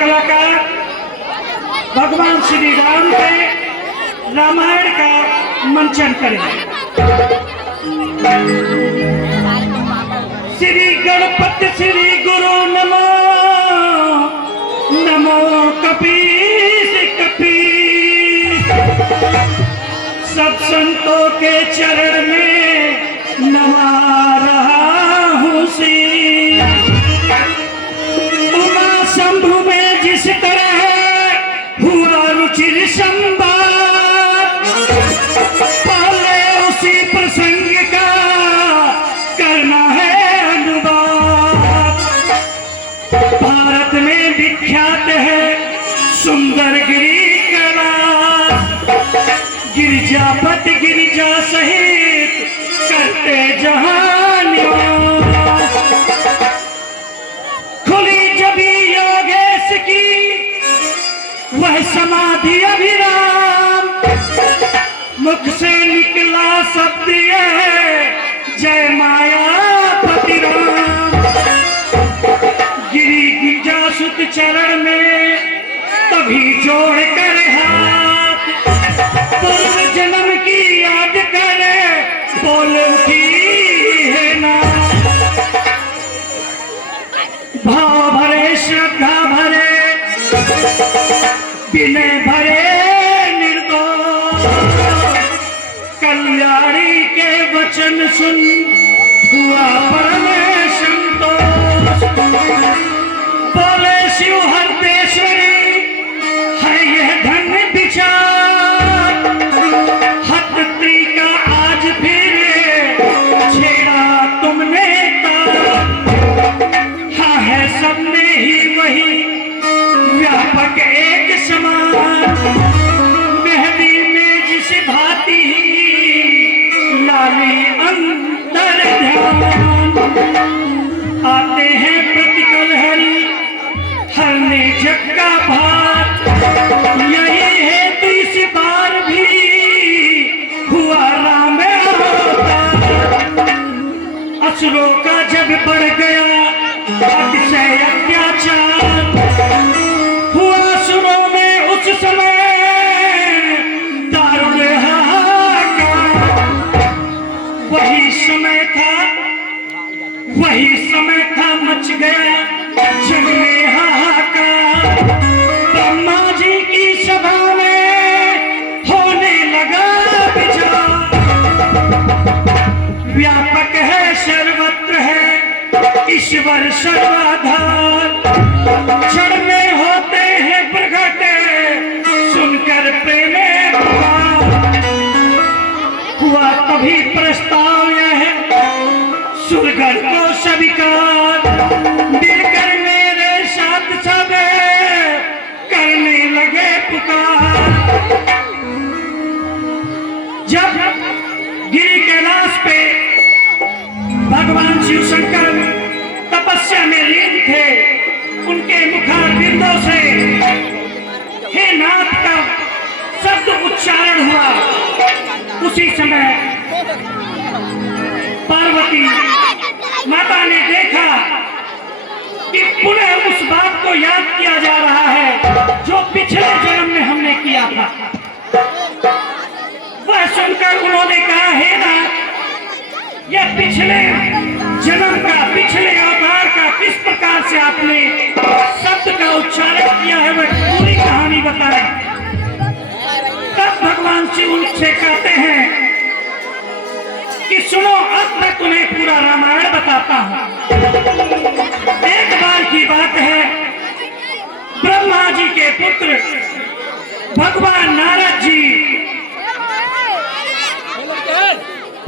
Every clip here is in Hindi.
कलाकार भगवान श्री राम के रामायण का मंचन करेंगे। श्री गणपति श्री गुरु नमो नमो कपीस कपीस। सब संतों के चरण में नमा रहा हूँ सी। उमा शंभु में जिस तरह हुआ रुचिर संवाद, पहले उसी प्रसंग का करना है अनुवाद। भारत में विख्यात है सुंदर गिरी कैलाश, गिरिजापति गिरिजा सहित करते जहां निवास। खुली जबी योगेश की वह समाधि अभिराम, मुख से निकला शब्द है जय मायापति राम। गिरी गिरिजासुत चरण में तभी जोड़ कर हाथ, पूर्व जन्म की याद करे बोल उठी है ना। भाव भरे श्रद्धा भरे विनय भरे निर्दोष, कल्याणी के वचन सुन हुआ परम संतोष। बोले शिव हरदेश्वरी है यह धन्य विचार, हत्ती का आज फिर छेड़ा तुमने हाँ है सबने ही वही व्यापक एक समान। मेहंदी में जिस भांति लाली अंतर ध्यान, आते हैं प्रतिकल हरि हरने जग का भार। यही है तो इस बार भी हुआ राम अवतार। असुरों का जब बढ़ गया अतिशय अत्याचार, हुआ असुरों में उस समय दारुण हाहाकार। वही समय था मच गया जग में हाहाकार। ब्रह्मा जी की सभा में होने लगा विचार, व्यापक है सर्वत्र है ईश्वर सर्वाधार। क्षण में होते हैं प्रकट सुनकर प्रेम हुआ तभी प्रस्ताव यह सुरगढ़ को स्वीकार। मिलकर मेरे साथ सब करने लगे पुकार। जब गिरी कैलाश पे भगवान शिव शंकर तपस्या में लीन थे, उनके मुखारबिंदों से हे नाथ का शब्द उच्चारण हुआ। उसी समय पार्वती माता ने देखा कि पुनः उस बात को याद किया जा रहा है जो पिछले जन्म में हमने किया था। वह सुनकर उन्होंने कहा हे नाथ, यह पिछले जन्म का पिछले अवतार का किस प्रकार से आपने शब्द का उच्चारण किया है वह पूरी कहानी बताएं। तब भगवान शिव उनसे कहते हैं कि सुनो, अब मैं तुम्हें पूरा रामायण बताता हूँ। एक बार की बात है, ब्रह्मा जी के पुत्र भगवान नारद जी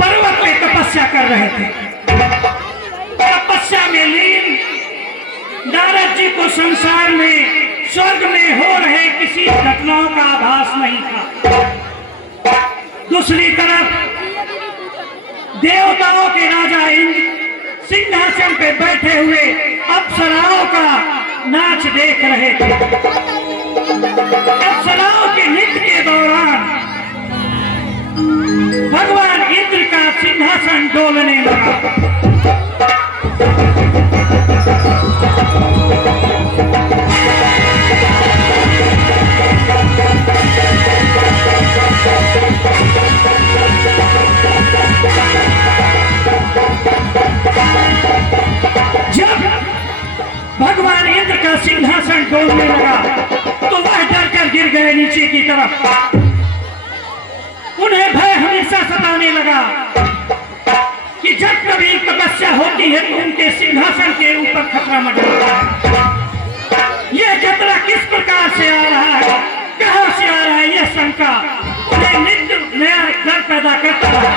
पर्वत पे तपस्या कर रहे थे। तपस्या में लीन नारद जी को संसार में स्वर्ग में हो रहे किसी घटनाओं का आभास नहीं था। दूसरी तरफ देवताओं के राजा इंद्र सिंहासन पे बैठे हुए अप्सराओं का नाच देख रहे थे। अप्सराओं के नृत्य के दौरान भगवान इंद्र का सिंहासन डोलने लगा। भगवान इंद्र का सिंहासन डोलने लगा तो वह डर कर गिर गए नीचे की तरफ। उन्हें भय हमेशा सताने लगा कि जब कभी तपस्या होती है तो उनके सिंहासन के ऊपर खतरा मंडराता है। यह खतरा किस प्रकार से आ रहा है, कहां से आ रहा है, यह शंका उन्हें नित्य नया डर पैदा करता है।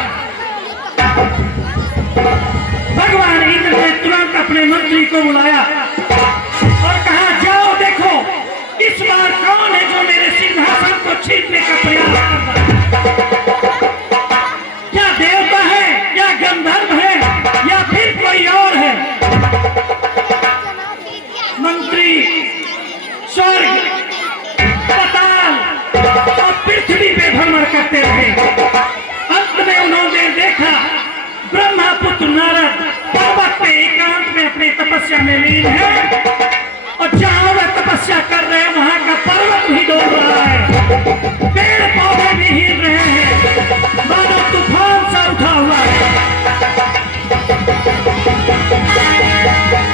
भगवान इंद्र ने तुरंत अपने मंत्री को बुलाया और कहा, जाओ देखो इस बार कौन है जो मेरे सिंहासन को छीनने का प्रयास कर रहा है। क्या देवता है, क्या गंधर्व है, या फिर कोई और है। मंत्री स्वर्ग, पाताल और पृथ्वी पे भ्रमण करते रहे। अंत में उन्होंने देखा ब्रह्मपुत्र नारद पर्वत पे एकांत में अपने तपस्या में लीन है और जहां वह तपस्या कर रहे हैं वहां का पर्वत भी डोल रहा है, पेड़ पौधे भी हिल रहे हैं, मानो तूफान सा उठा हुआ है।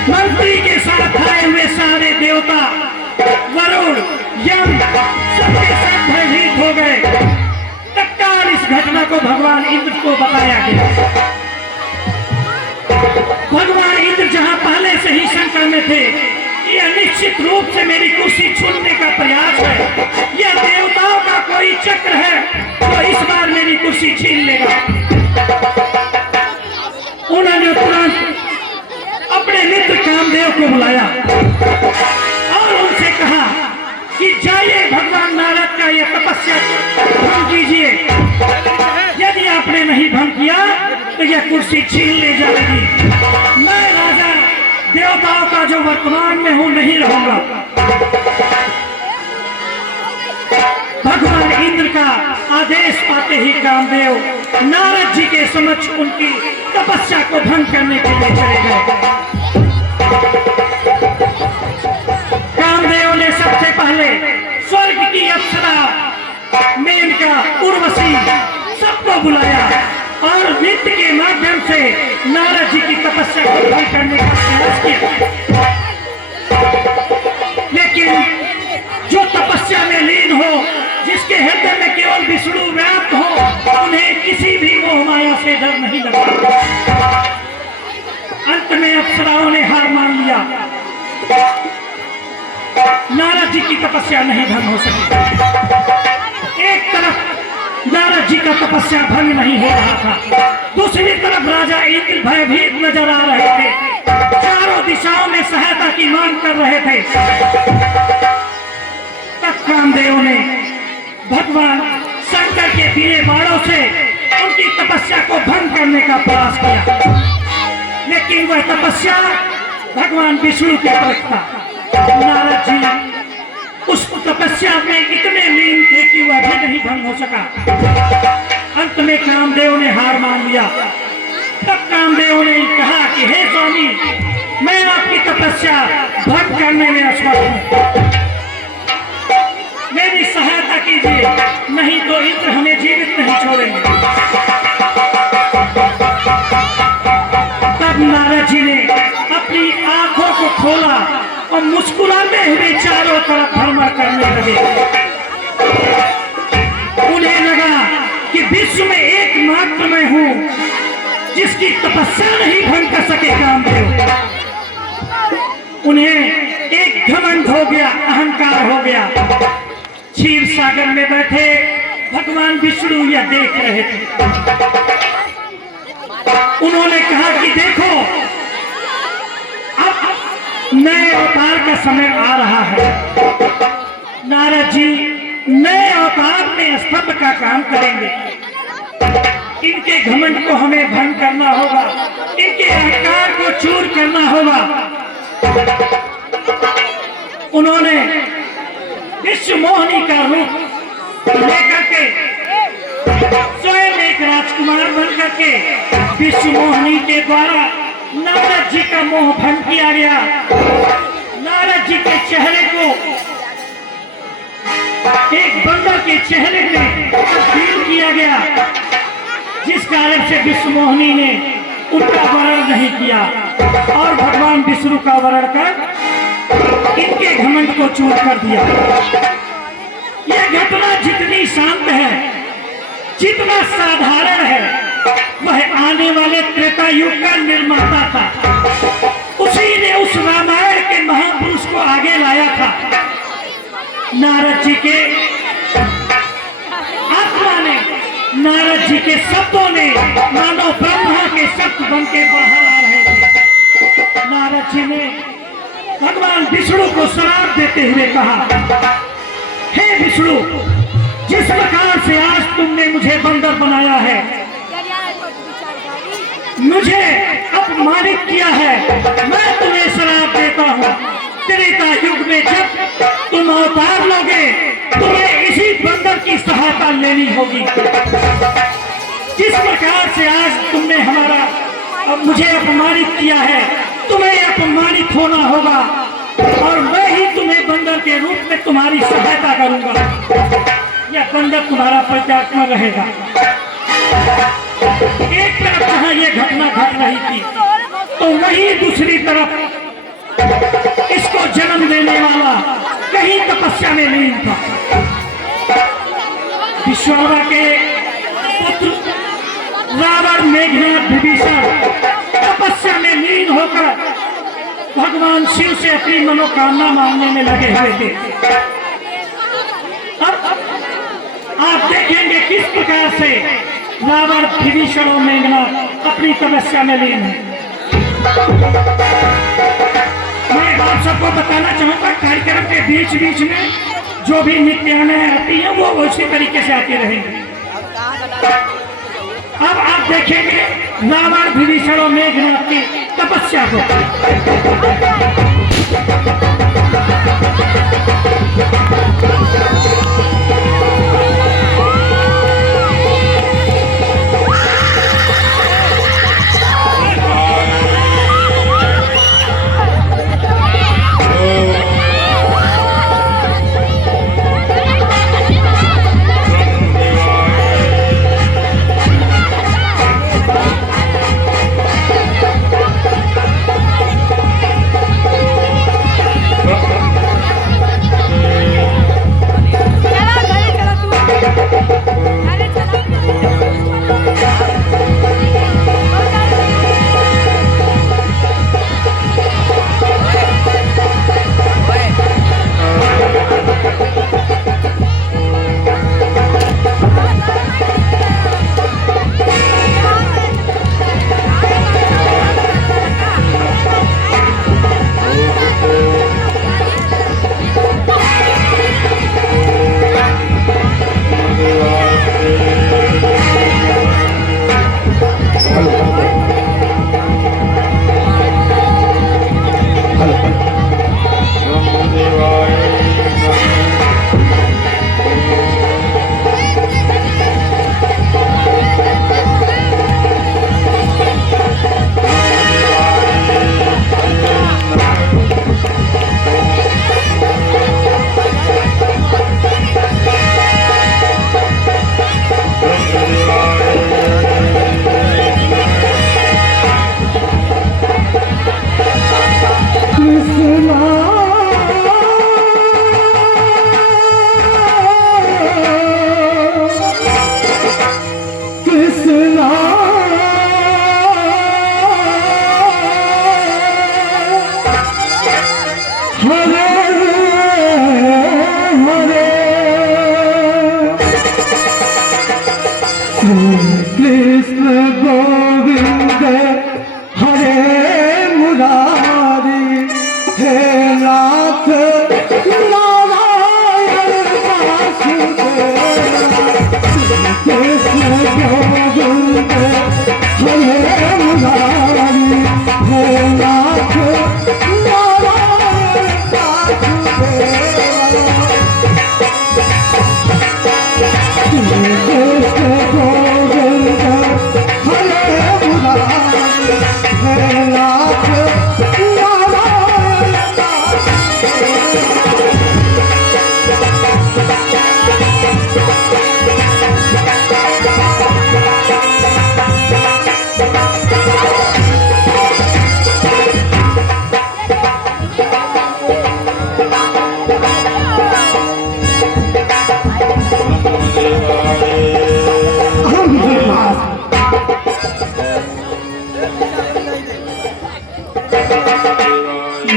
मंत्री के साथ आए हुए सारे देवता, वरुण, यम, सबके सब भयभीत हो गए। तत्काल इस घटना को भगवान इंद्र को बताया गया। भगवान इंद्र जहां पहले से ही शंका में थे, यह निश्चित रूप से मेरी कुर्सी छूटने का प्रयास है, यह देवताओं का कोई चक्र है तो इस बार मेरी कुर्सी छीन लेगा। उन्होंने तुरंत अपने मित्र कामदेव को बुलाया और उनसे कहा कि जाइए भगवान नारद का यह तपस्या भंग कीजिए। यदि आपने नहीं भंग किया तो यह कुर्सी छीन ले जाएगी। मैं राजा देवताओं का जो वर्तमान में हूं नहीं रहूंगा। भगवान इंद्र का आदेश पाते ही कामदेव नारद जी के समक्ष उनकी तपस्या को भंग करने के लिए चले गए। कामदेव ने सबसे पहले स्वर्ग की अप्सरा, मेनका, उर्वशी सबको बुलाया और नृत्य के माध्यम से नारद जी की तपस्या को भंग करने का प्रयास किया। लेकिन जो तपस्या में लीन हो, जिसके हृदय में केवल विष्णु व्याप्त हो, उन्हें किसी भी मोह माया से डर नहीं लगा। अंत में अप्सराओं ने हार मान लिया। नारद जी की तपस्या नहीं भंग हो सकी। एक तरफ नारद जी का तपस्या भंग नहीं हो रहा था, दूसरी तरफ राजा इंद्र भयभीत नजर आ रहे थे, चारों दिशाओं में सहायता की मांग कर रहे थे। तब कामदेव ने भगवान शंकर के तीरे बाणों से उनकी तपस्या को भंग करने का प्रयास किया, लेकिन वह तपस्या भगवान विष्णु के तरफ था। नारद जी उस तपस्या में इतने लीन थे कि वह भी नहीं भंग हो सका। अंत में कामदेव ने हार मान लिया। तब कामदेव ने कहा कि हे स्वामी, मैं आपकी तपस्या भंग करने में असमर्थ हूं, मेरी सहायता कीजिए, नहीं तो इंद्र हमें जीवित नहीं छोड़ेंगे। तब नारद जी ने अपनी आंखों को खोला और मुस्कुराते हुए चारों तरफ भ्रमण करने लगे। उन्हें लगा कि विश्व में एकमात्र मैं हूं जिसकी तपस्या नहीं भंग कर सके कामदेव। उन्हें एक घमंड हो गया, अहंकार हो गया। क्षीर सागर में बैठे भगवान विष्णु यह देख रहे थे। उन्होंने कहा कि देखो, अब नए अवतार का समय आ रहा है। नारद जी नए अवतार में स्तंभ का काम करेंगे। इनके घमंड को हमें भंग करना होगा, इनके अहंकार को चूर करना होगा। उन्होंने विश्व मोहिनी का रूप लेकर के स्वयं एक राजकुमार बन करके विश्व मोहिनी के द्वारा नारद जी का मोह भंग किया गया। नारद जी के चेहरे को एक बंदर के चेहरे में तब्दील किया गया, जिस कारण से विश्व मोहिनी ने उनका वर्ण नहीं किया और भगवान विष्णु का वर्ण कर इनके घमंड को चूर कर दिया। यह घटना जितनी शांत है, जितना साधारण है, वह आने वाले त्रेता युग का निर्माता था। उसी ने उस रामायण के महापुरुष को आगे लाया था। नारद जी के आत्मा ने, नारद जी के शब्दों ने मानो ब्रह्मा के शब्द बन के बाहर आ रहे थे। नारद जी ने भगवान विष्णु को श्राप देते हुए कहा, हे विष्णु, जिस प्रकार से आज तुमने मुझे बंदर बनाया है, मुझे अपमानित किया है, मैं तुम्हें श्राप देता हूँ। त्रेता युग में जब तुम अवतार लोगे, तुम्हें इसी बंदर की सहायता लेनी होगी। जिस प्रकार से आज तुमने मुझे अपमानित किया है, तुम्हें अपमानित होना होगा और मैं ही तुम्हें बंदर के रूप में तुम्हारी सहायता करूंगा। यह बंदर तुम्हारा परित्याग में रहेगा। एक तरफ जहां ये घटना घट रही थी, तो वहीं दूसरी तरफ इसको जन्म देने वाला कहीं तपस्या में लीन था। विश्वामित्र के पुत्र रावण, मेघनाद, विभीषण तपस्या में लीन होकर भगवान शिव से अपनी मनोकामना मांगने में लगे हुए थे। अब आप देखेंगे किस प्रकार से रावण, विभीषण और मेघनाद अपनी तपस्या में लीन है। मैं आप सबको बताना चाहूंगा, कार्यक्रम के बीच बीच में जो भी नित्यानाएं आती हैं वो उसी तरीके से आती रहेंगे। अब आप देखेंगे रावण, विभीषण और मेघनाद की तपस्या को।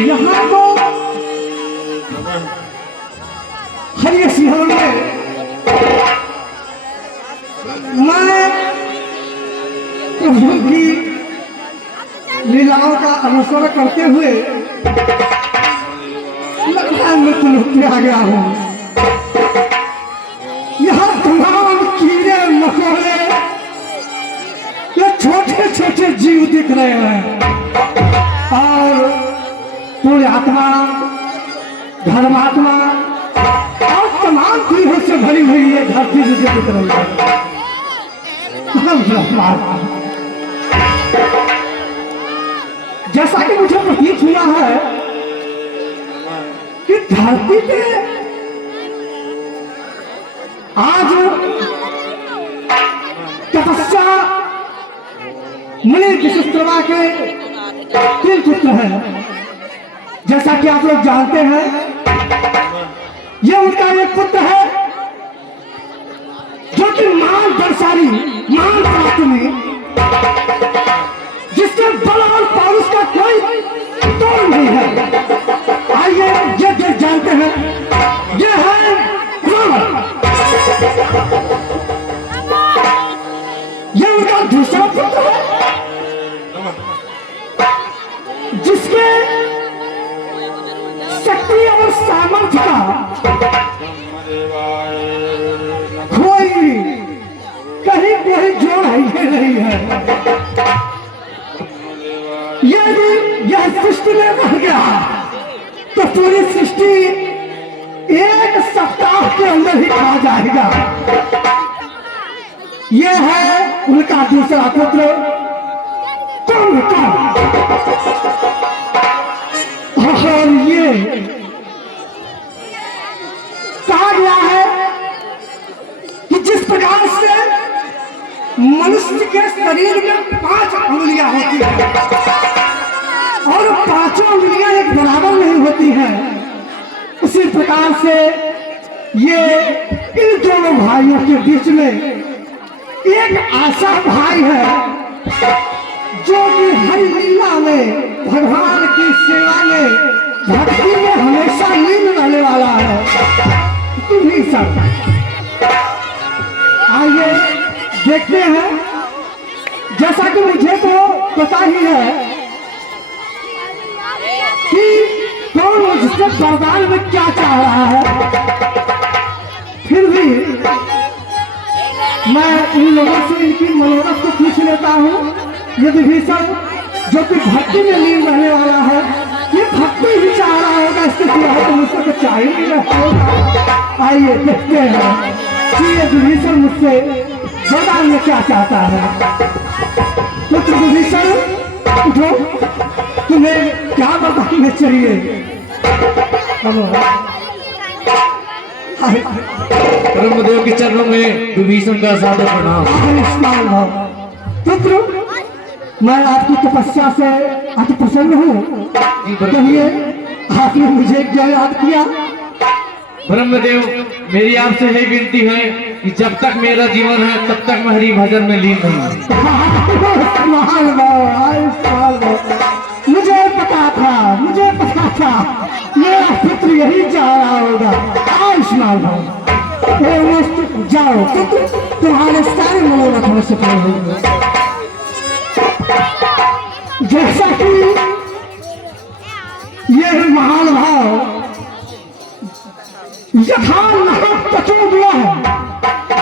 यहाँ को हरि सिंह में मैं प्रभु की लीलाओं का अनुसरण करते हुए लगभग मृत्यु पे आ गया हूँ। यहाँ तमाम कीड़े मकोड़े, ये छोटे छोटे जीव दिख रहे हैं और पूरी आत्मा, धर्मात्मा और तमाम चीजों से भरी हुई ये धरती मुझे दिख रही है। जैसा कि मुझे प्रतीत हुआ है कि धरती पे आज तपस्या मुनि विशिष्टवा के 3 पुत्र हैं। जैसा कि आप लोग जानते हैं, ये उनका एक पुत्र है जो कि मान दर्शानी, मान पराक्रमी, जिसके बल और पौरुष का कोई तोड़ नहीं है। आइए ये देख जानते हैं, ये है रावण। ये उनका दूसरा पुत्र है जिसके शक्ति और सामर्थ्य का कोई जोड़ है नहीं है। यदि यह सृष्टि में बन गया तो पूरी सृष्टि 1 सप्ताह के अंदर ही खा जाएगा। यह है उनका दूसरा पुत्र कुंभकर्ण। और ये कहा गया है कि जिस प्रकार से मनुष्य के शरीर में 5 उंगलियां होती हैं और 5 उंगलियां एक बराबर नहीं होती हैं, उसी प्रकार से ये इन दोनों भाइयों के बीच में एक ऐसा भाई है जो कि हरि लीला में, भगवान की सेवा में, भक्ति में हमेशा लीन रहने वाला है। तुम्ही सब आइए देखते हैं। जैसा कि मुझे तो पता ही है कि कौन मुझसे वरदान में क्या चाह रहा है, फिर भी मैं इन लोगों से इनकी मनोरथ को पूछ लेता हूँ। यदि भी सब जो कि भक्ति में लीन रहने वाला है, ये भक्ति ही चाह रहा होगा, इसके सिवा तो मुझसे तो चाह ही नहीं रहा होगा। आइए देखते हैं कि ये विभीषण मुझसे वरदान में क्या चाहता है। पुत्र विभीषण उठो, तुम्हें क्या वरदान में चाहिए? ब्रह्मदेव के चरणों में विभीषण का सादर प्रणाम। पुत्र, मैं आपकी तपस्या से अति प्रसन्न हूँ। कहिए, आपने मुझे क्या याद किया? ब्रह्मदेव, मेरी आपसे यही विनती है कि जब तक मेरा जीवन है तब तक मैं हरि भजन में लीन रहूं। मुझे पता था मेरा पुत्र यही चाह रहा होगा। आयुष्मान भव। जाओ पुत्र, तुम्हारे सारे मनोरथ में सफल होंगे। जैसा कि यह महान भाव यथा नाम पचो दिया है,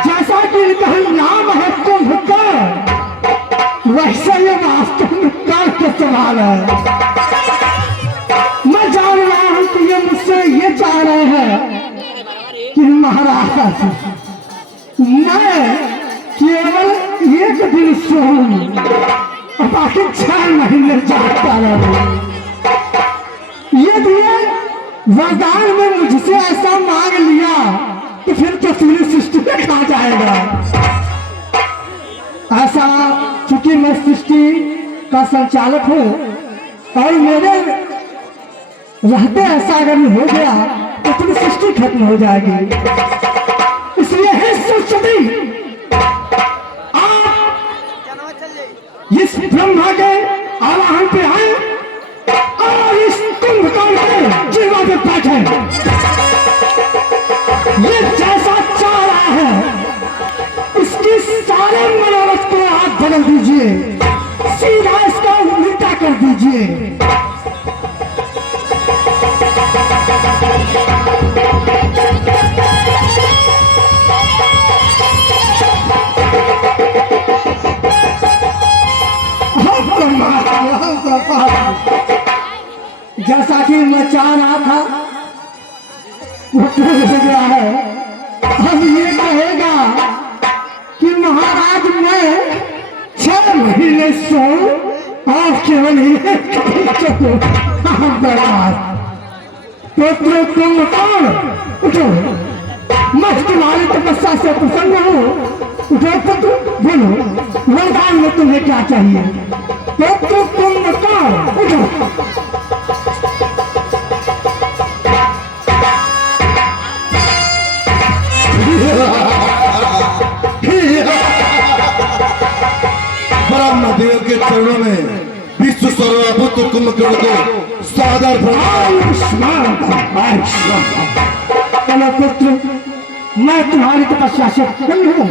जैसा कि इनका नाम है कुंभकर्ण, वैसे ये वास्तव में कर्ण के सवाल है। मैं जान रहा हूं कि ये मुझसे ये चाह रहे हैं कि महाराज मैं केवल 1 दिन सोऊं और बाकी 6 महीने जागता रहूं। यदि वरदान में मुझसे ऐसा मांग लिया तो फिर तो पूरी सृष्टि में खा जाएगा। ऐसा चूंकि मैं सृष्टि का संचालक हूँ और मेरे रहते ऐसा अगर हो गया तो पूरी सृष्टि खत्म हो जाएगी। इसलिए हे सरस्वती, आप इस ब्रह्मा के आवाहन पे आए और इस कुंभकर्ण के जीवा पे बैठे। ये जैसा चाह रहा है इसकी सारे मनोरथ को आप बदल दीजिए, सीधा इसका उल्टा कर दीजिए। जैसा कि मैं चाह रहा था वो तो हो गया है। अब ये कहेगा कि महाराज मैं 6 महीने सो और केवल पुत्र तुम कौन? उठो, मैं तुम्हारी तपस्या से प्रसन्न हूँ। उठो पुत्र, बोलो वरदान में तुम्हें क्या चाहिए? पुत्र तुम कौन? उठो। ब्रह्मदेव के चरणों में विश्व सर्वपुत्र कुंभकर्ण को सादर आयुष्मान चलो पुत्र, मैं तुम्हारी तपस्या से प्रसन्न हूँ।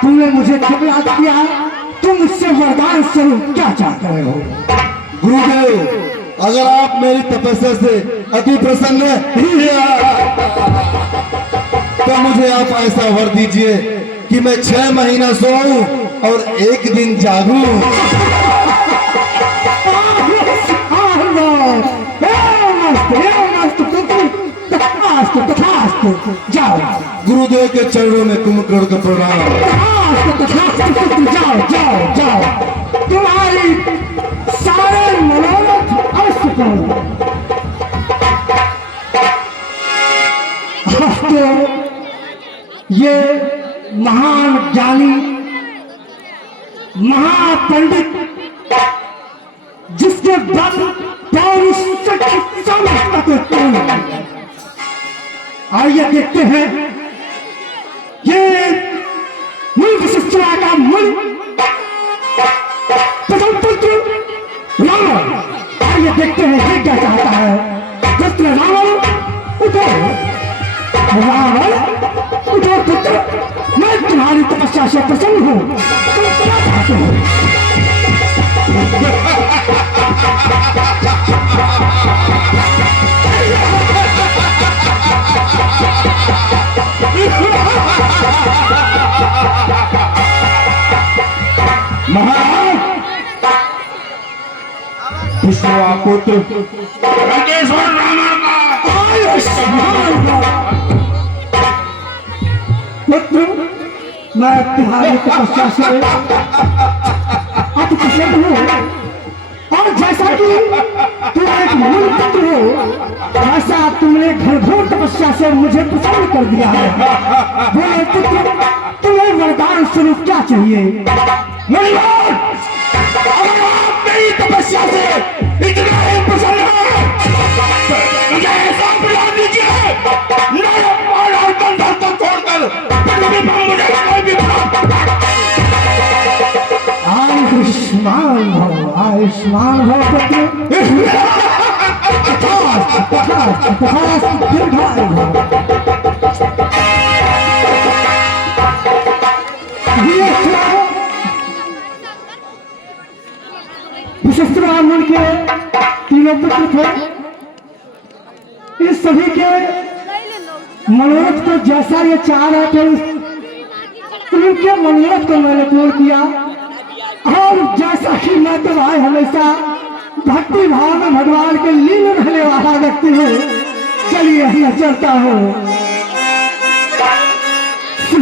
तुमने मुझे जब याद किया, तुम मुझसे वरदान स्वरूप क्या चाहते हो? गुरुदेव, अगर आप मेरी तपस्या से अति प्रसन्न हैं तो मुझे आप ऐसा वर दीजिए कि मैं 6 महीना सोऊं और 1 दिन जागूं। जाओ, गुरुदेव के चरणों में कुंभकर्ण का प्रणाम। जाओ जाओ जाओ, तुम्हारी सारे मनोरथ अस्त करो। तो ये महान ज्ञानी, महापंडित, जिसके बल पौरुष आइए देखते हैं ये मूल शिष्टा का मूल प्रथम पुत्र रावण। आइए देखते हैं ये क्या चाहता है। पुत्र रावण उठो, रावण उठो पुत्र, मैं तुम्हारी तपस्या से प्रसन्न हूँ। तुम क्या चाहते हो? महाराज, विष्णुआ पुत्र पुत्र, मैं तुम्हारी तपस्या से अति प्रसन्न हूँ। और जैसा कि तुम एक मूल पुत्र हो, ऐसा तुमने घनघोर तपस्या से मुझे प्रसन्न कर दिया है। बोलो पुत्र, तुम्हें वरदान स्वरूप क्या चाहिए? नहीं अगर आप मेरी तपस्या से इतना ही प्रसन्न हैं, मुझे ऐसा बुला दीजिए, नर और गंधर्व को छोड़कर पृथ्वी पर मुझे कोई भी आयुष्मान भव, आयुष्मान भव पुत्र। दीर्घायु भव। विशिष्ट ब्राह्मण के 3 पुत्र थे। इस सभी के मनोरथ को जैसा ये चाह रहे थे, उनके मनोरथ को मैंने पूर्ण किया। और जैसा कि मैं तो भाई हमेशा भक्ति भाव में भगवान के लीन रहने वाला व्यक्ति हूँ, चलिए मैं चलता हूँ। श्री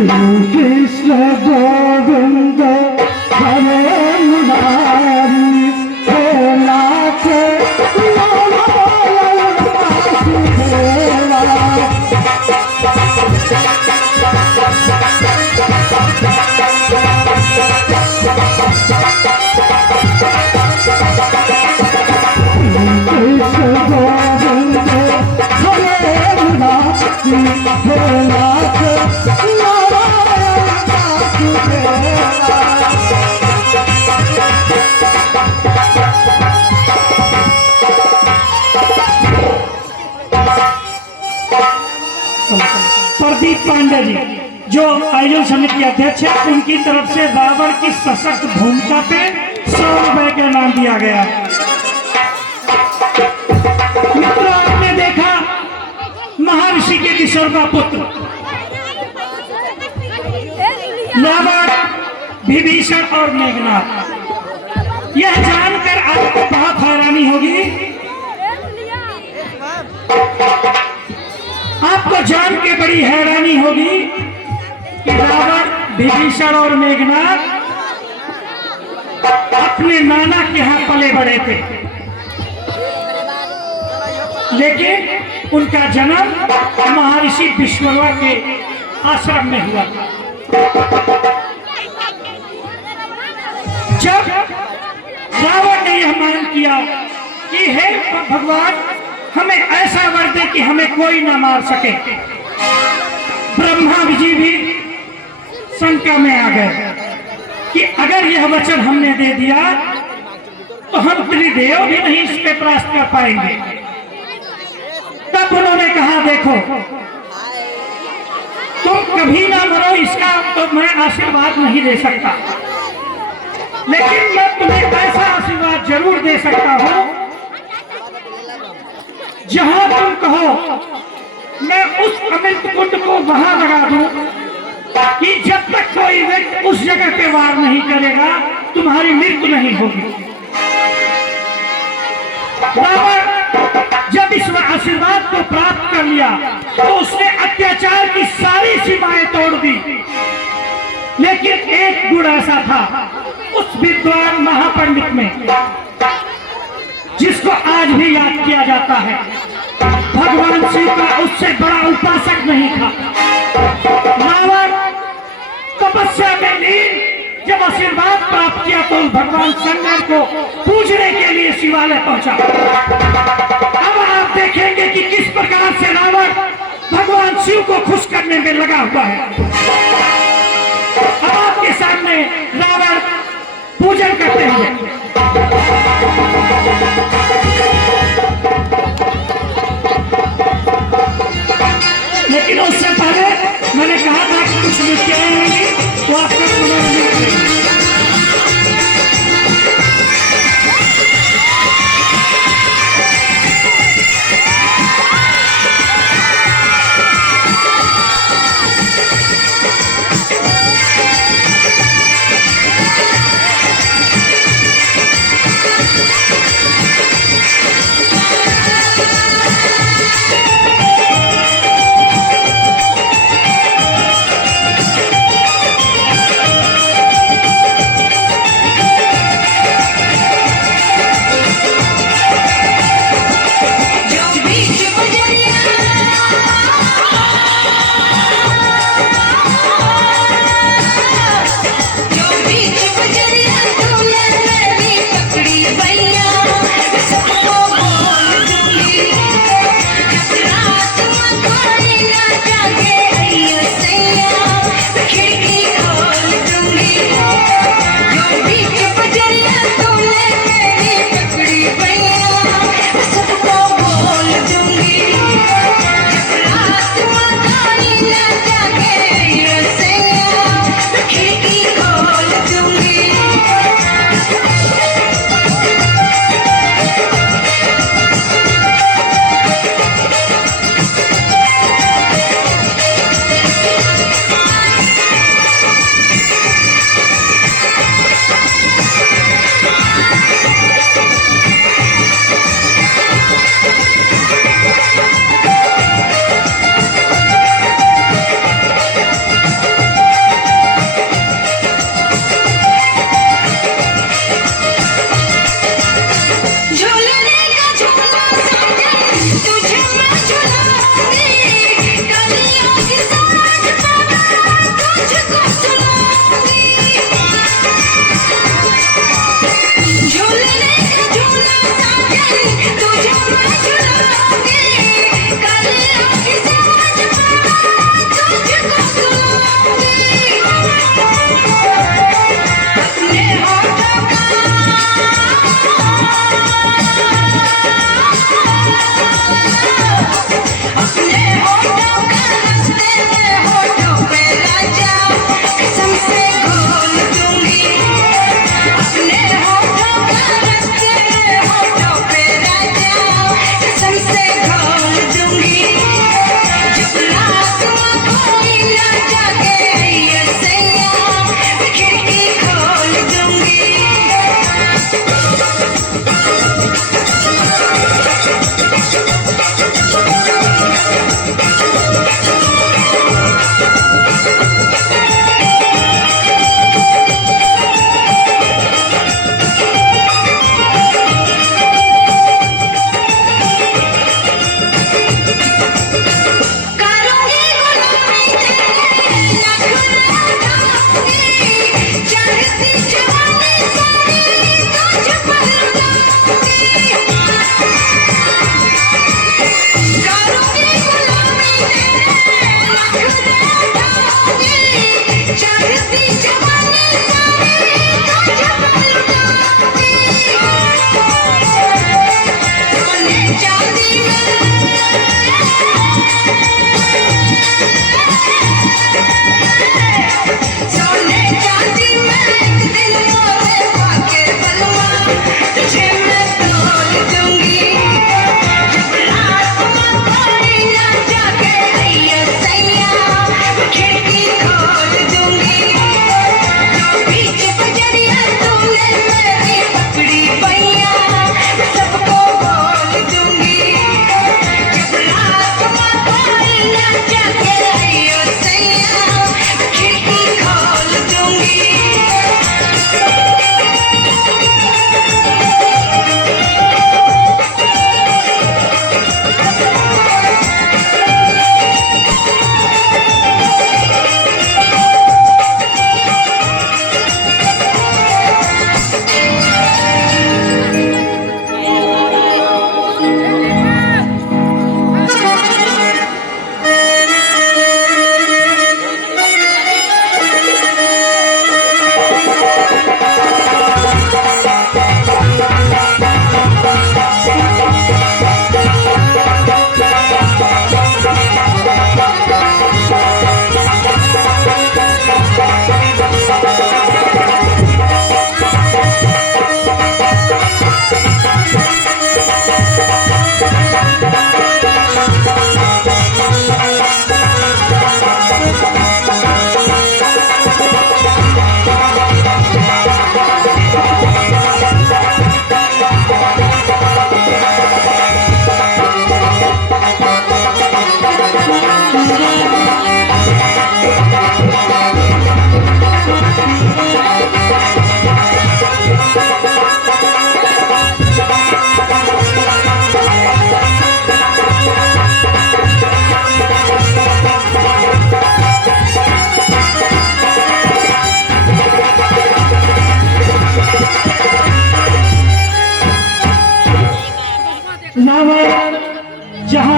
कृष्ण गोविंद हरे मुरारी, हे नाथ नारायण वासुदेवा। प्रदीप पांडे जी जो आयोजन समिति के अध्यक्ष है, उनकी तरफ से रावण की सशक्त भूमिका पे 100 रुपए का इनाम दिया गया। मित्रों, आपने देखा महर्षि के किशोर का पुत्र रावण, विभीषण और मेघनाथ। यह जानकर आपको बहुत हैरानी होगी, आपको जान के बड़ी हैरानी होगी कि रावण, विभीषण और मेघनाथ अपने नाना के यहाँ पले बड़े थे, लेकिन उनका जन्म महर्षि विश्ववा के आश्रम में हुआ। जब रावण ने यह मांग किया कि हे भगवान, हमें ऐसा वर दे कि हमें कोई ना मार सके, ब्रह्मा जी भी शंका में आ गए कि अगर यह वचन हमने दे दिया तो हम त्रिदेव भी नहीं इस पे परास्त कर पाएंगे। तब उन्होंने कहा, देखो तुम कभी ना मरो, इसका तो मैं आशीर्वाद नहीं दे सकता, लेकिन मैं तुम्हें ऐसा आशीर्वाद जरूर दे सकता हूं, जहां तुम कहो मैं उस अमृत कुंड को वहां लगा दूं कि जब तक कोई व्यक्ति उस जगह पे वार नहीं करेगा तुम्हारी मृत्यु नहीं होगी। रावण जब इस आशीर्वाद को प्राप्त कर लिया तो उसने अत्याचार की सारी सीमाएं तोड़ दी, लेकिन एक गुण ऐसा था उस विद्वान महापंडित में जिसको आज भी याद किया जाता है। भगवान शिव का उससे बड़ा उपासक नहीं था। रावण तपस्या में लीन जब आशीर्वाद प्राप्त किया तो भगवान शंकर को पूजने के लिए शिवालय पहुंचा। अब आप देखेंगे कि किस प्रकार से रावण भगवान शिव को खुश करने में लगा हुआ है। अब आपके सामने रावण पूजन करते हुए, लेकिन उससे पहले मैंने कहा था कि कुछ नृत्य होंगी तो आपको मनोरंजन करेंगे।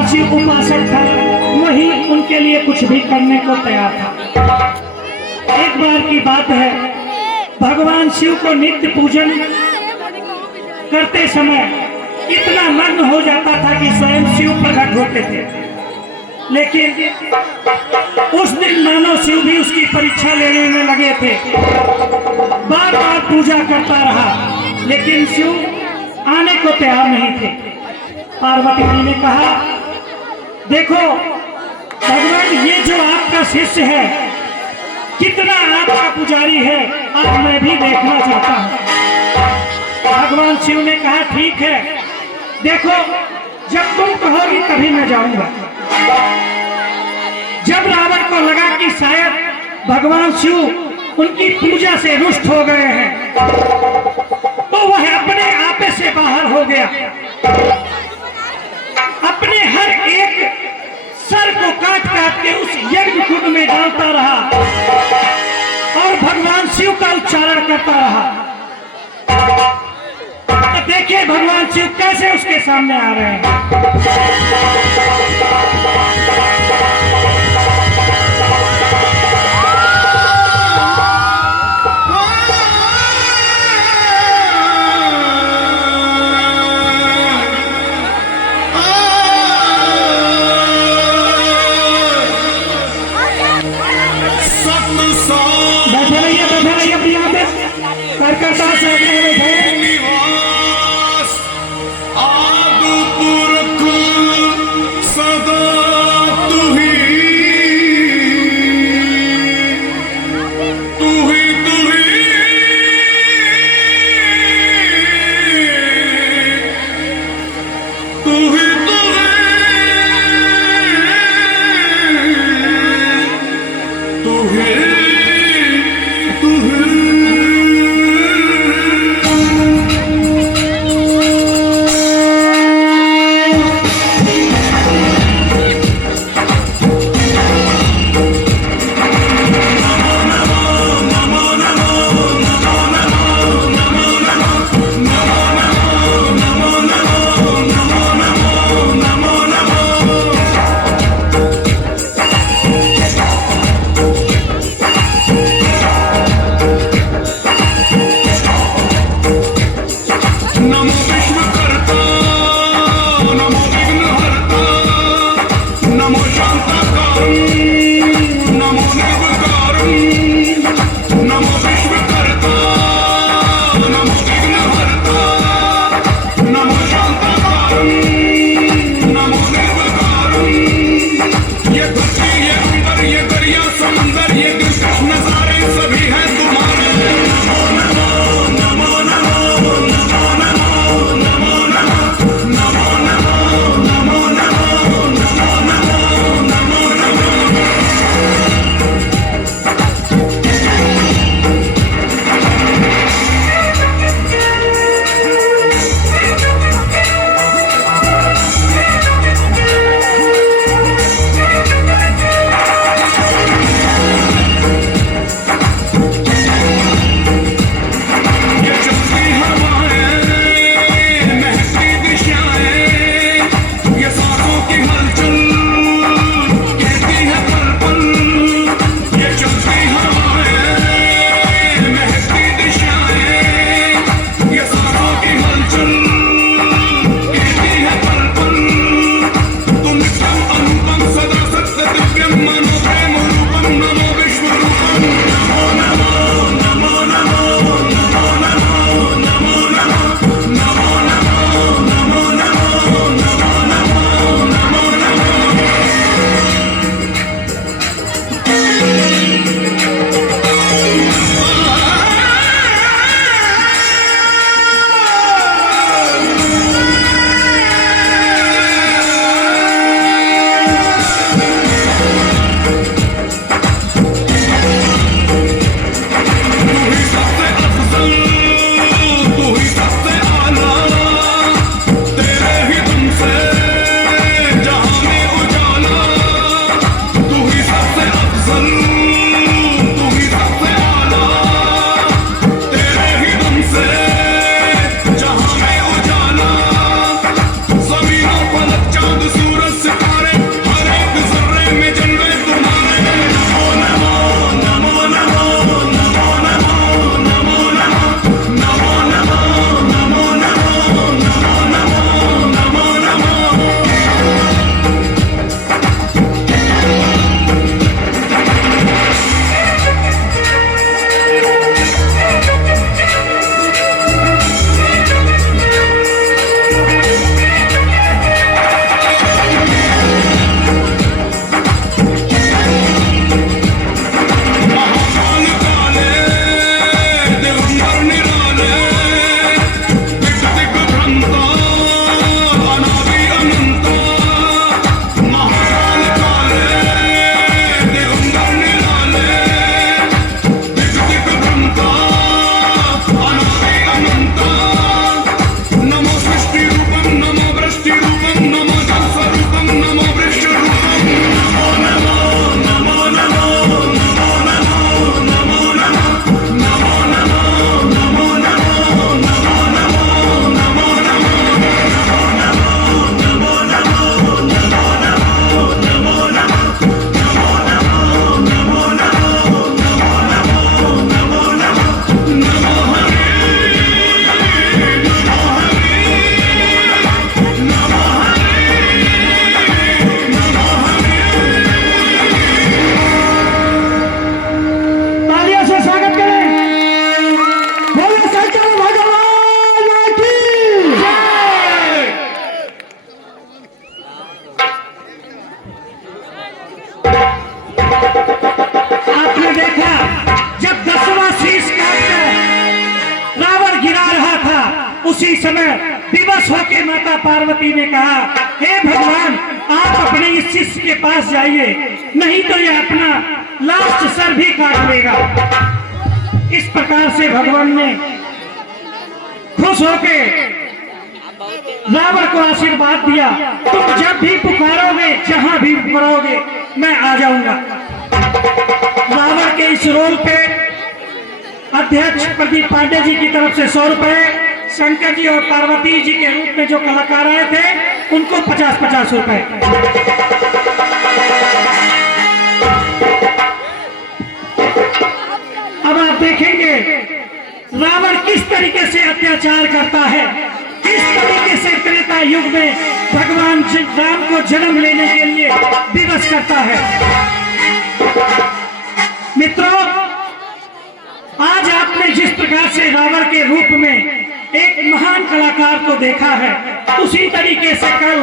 भगवान शिव उपासक था वही उनके लिए कुछ भी करने को तैयार था। एक बार की बात है, भगवान शिव को नित्य पूजन करते समय इतना मग्न हो जाता था कि स्वयं शिव प्रकट होते थे। लेकिन उस दिन मानव शिव भी उसकी परीक्षा लेने में लगे थे। बार बार पूजा करता रहा लेकिन शिव आने को तैयार नहीं थे। पार्वती जी ने कहा, देखो भगवान, ये जो आपका शिष्य है कितना आपका पुजारी है, आज मैं भी देखना चाहता हूँ। भगवान शिव ने कहा, ठीक है, देखो जब तुम कहोगी तभी मैं जाऊंगा। जब रावण को लगा कि शायद भगवान शिव उनकी पूजा से रुष्ट हो गए हैं तो वह अपने आपे से बाहर हो गया। अपने हर एक सर को काट काट के उस यज्ञ कुंड में डालता रहा और भगवान शिव का उच्चारण करता रहा। तो देखिए भगवान शिव कैसे उसके सामने आ रहे हैं। उसी समय विवश होकर माता पार्वती ने कहा, हे भगवान, आप अपने इस शिष्य के पास जाइए, नहीं तो यह अपना लास्ट सर भी काट लेगा। इस प्रकार से भगवान ने खुश होकर रावण को आशीर्वाद दिया, तुम जब भी पुकारोगे, जहां भी पुकारोगे, मैं आ जाऊंगा। रावण के इस रोल पे अध्यक्ष प्रदीप पांडे जी की तरफ से 100 रुपए, शंकर जी और पार्वती जी के रूप में जो कलाकार आए थे उनको 50-50 रुपए। अब आप देखेंगे रावण किस तरीके से अत्याचार करता है, किस तरीके से त्रेता युग में भगवान राम को जन्म लेने के लिए विवश करता है। मित्रों, आज आपने जिस प्रकार से रावण के रूप में एक महान कलाकार को देखा है, उसी तरीके से कल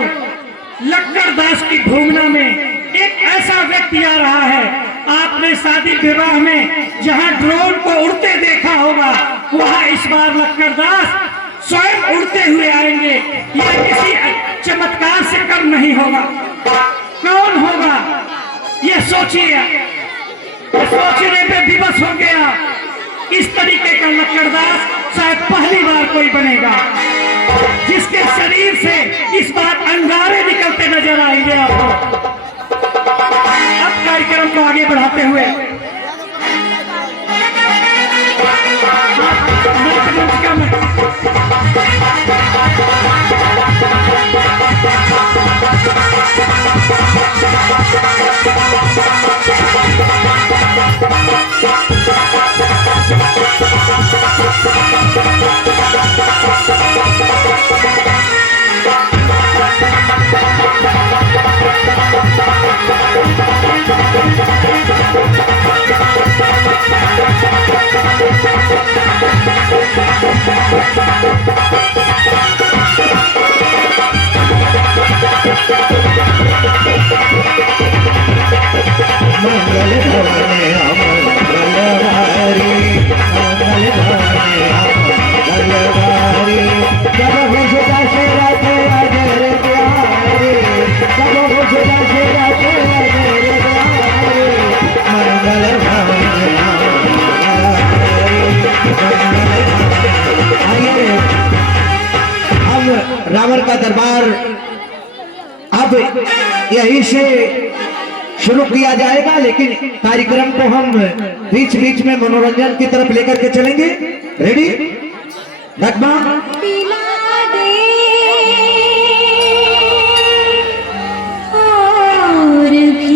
लक्कड़ दास की भूमना में एक ऐसा व्यक्ति आ रहा है। आपने शादी विवाह में जहां ड्रोन को उड़ते देखा होगा, वहां इस बार लक्कड़ दास स्वयं उड़ते हुए आएंगे। यह किसी चमत्कार से कम नहीं होगा। कौन होगा ये सोचिए, सोचने पे विवश हो गया। इस तरीके का लक्कड़ दास शायद पहली बार कोई बनेगा, जिसके शरीर से इस बार अंगारे निकलते नजर आएंगे आपको। अब कार्यक्रम को आगे बढ़ाते हुए रावण का दरबार अब यहीं से शुरू किया जाएगा, लेकिन कार्यक्रम को हम बीच बीच में मनोरंजन की तरफ लेकर के चलेंगे। रेडी? नगमा और भी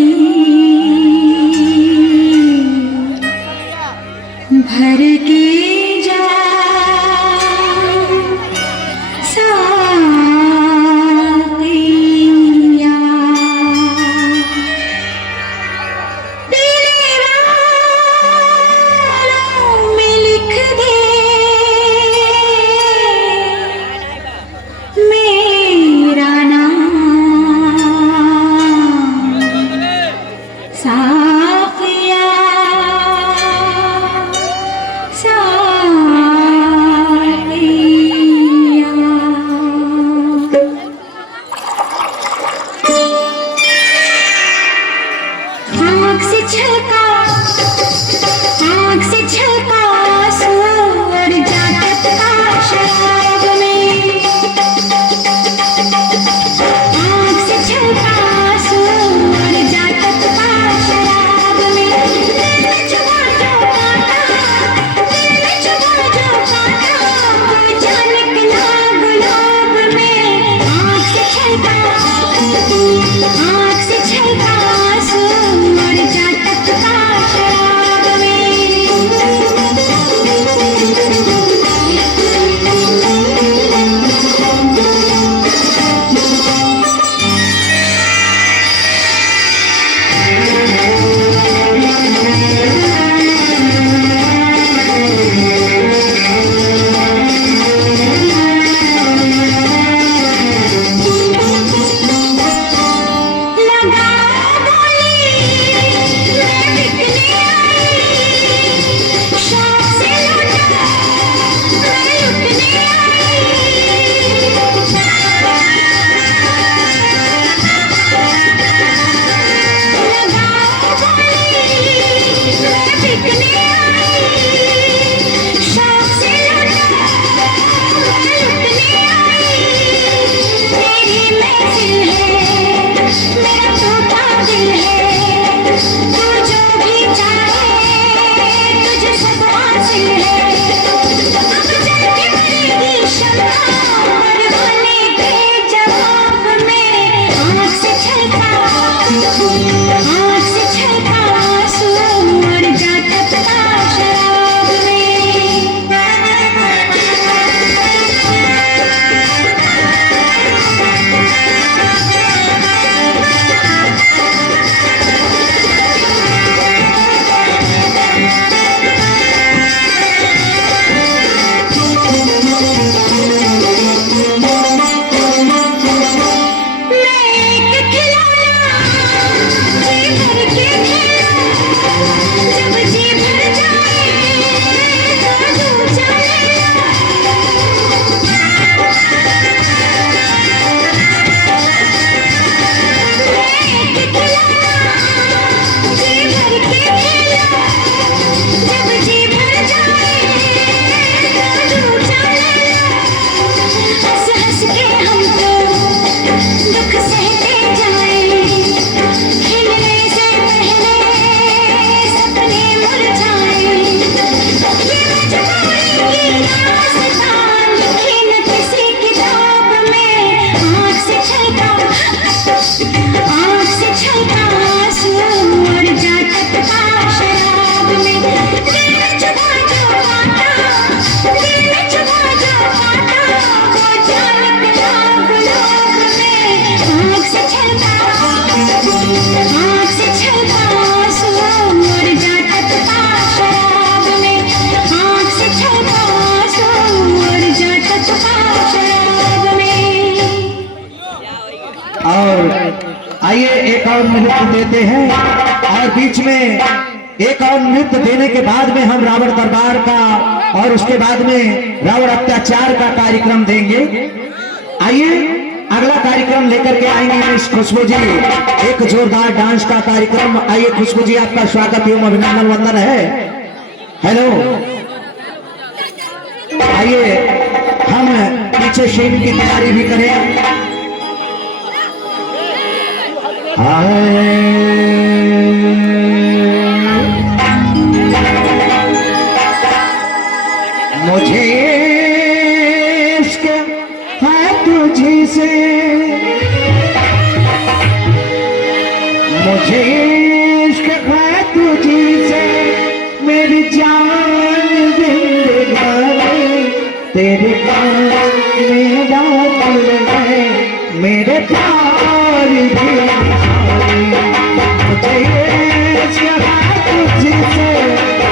भर के आइए एक और नृत्य देते हैं और बीच में एक और नृत्य देने के बाद में हम रावण दरबार का और उसके बाद में रावण अत्याचार का कार्यक्रम देंगे। आइए अगला कार्यक्रम लेकर के आएंगे मिस खुशबू जी, एक जोरदार डांस का कार्यक्रम। आइए खुशबू जी, आपका स्वागत एवं अभिनंदन वंदन है। हेलो, आइए हम पीछे सीन की तैयारी भी करें। मुझे इश्क है तुझी से, मुझे इश्क है तुझी से, मेरी जान जिंदगानी तेरे पास मेरा दिल है, मेरे प्यार की मुझे इश्क है तुझी से,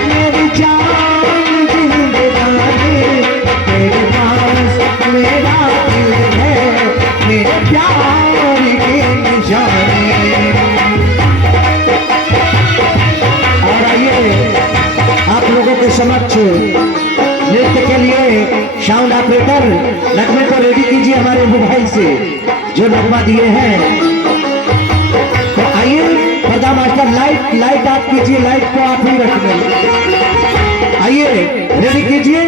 मेरी जान जिंदगानी तेरे पास मेरा दिल है, मेरे प्यार की निशानी। और आइए आप लोगों के समक्ष नृत्य के लिए साउंड ऑपरेटर नगमे को रेडी कीजिए हमारे भाई से जो नगमा दिए हैं। तो आइए पर्दा मास्टर लाइट ऑफ कीजिए, लाइट को आप ही रखना। आइए रेडी कीजिए।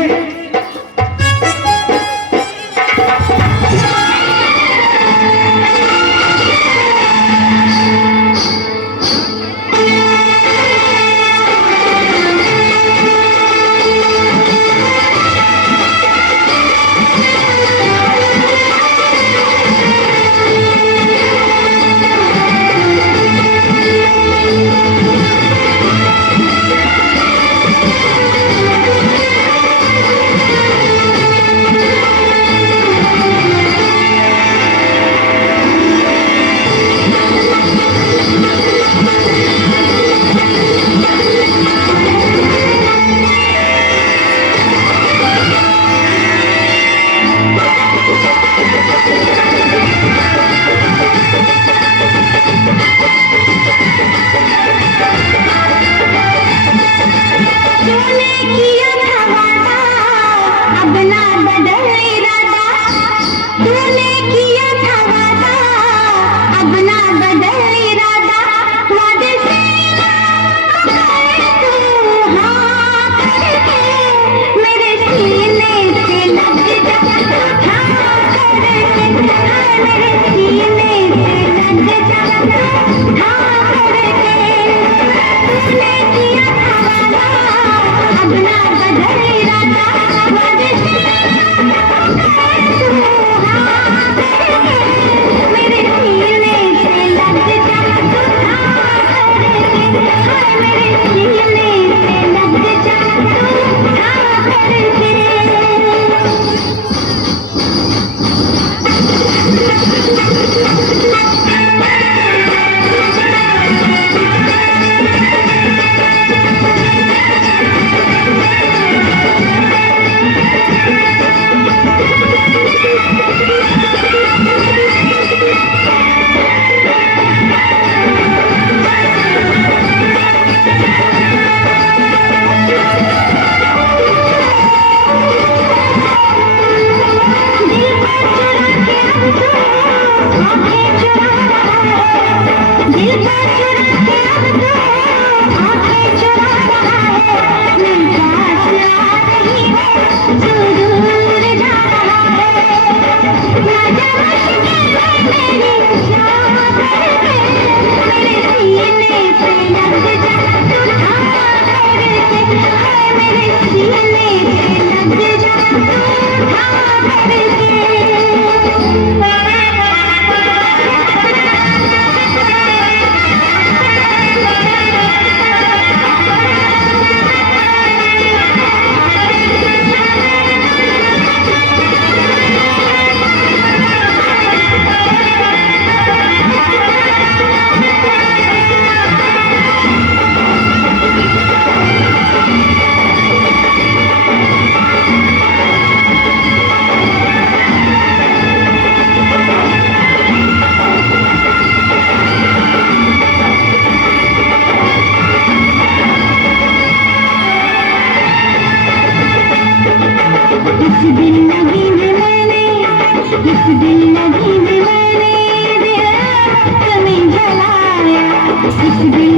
जलाया, इस जिंदगी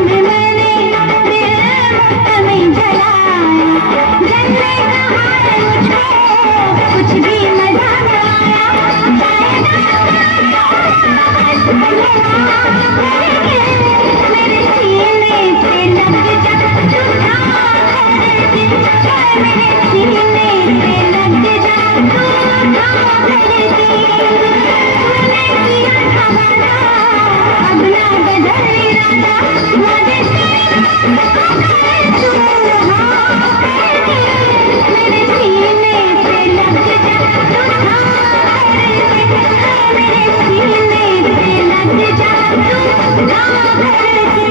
में मैंने दिल नहीं जलाया। जलने कहा है मुझको कुछ भी मजा न आया। मेरे सीने से लग जा झूठा करके, मेरे सीने से लग जा झूठा करके। तूने किया था वादा, अब ना बदल इरादा। वादे से तू हाँ करके, मेरे सीने से लग जा झूठा करके, मेरे सीने से लग जा झूठा करके।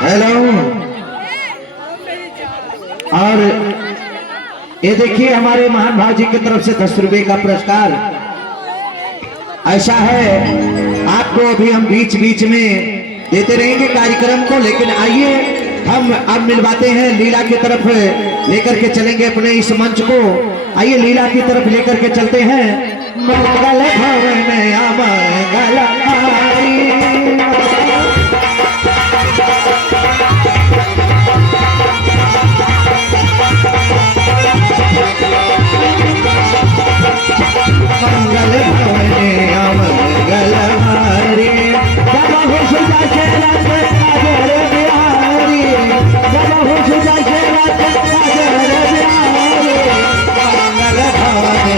हेलो। और ये देखिए हमारे महान भाई जी की तरफ से 10 रुपए का पुरस्कार। ऐसा है आपको अभी हम बीच बीच में देते रहेंगे कार्यक्रम को, लेकिन आइए हम अब मिलवाते हैं लीला की तरफ लेकर के चलेंगे अपने इस मंच को। आइए लीला की तरफ लेकर के चलते हैं। मंगल भवन अमंगल हारी। मंगल भवने अमंगल हारी। बाबा हो सुजा के रात काजर बिहारी, बाबा हो सुजा के रात काजर बिहारी। मंगल भवने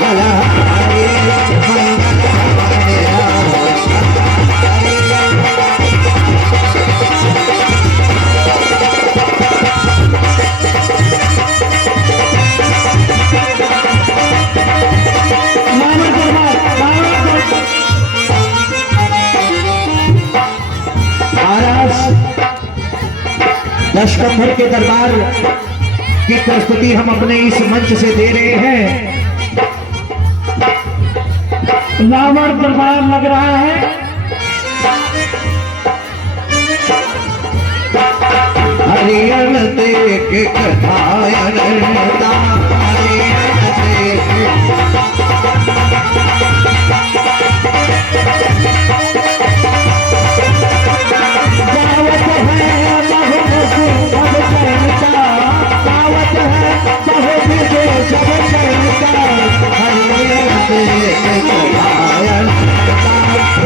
अमंगल हारी, मंगल भवने दशकंधर के दरबार की प्रस्तुति हम अपने इस मंच से दे रहे हैं। रावण दरबार लग रहा है। हरियन देख कथायन ता, हरियन देख दावत है बहु सब शहनता, दावत है बहु विदेश सब शहनता। हरियन देख कथायन ता,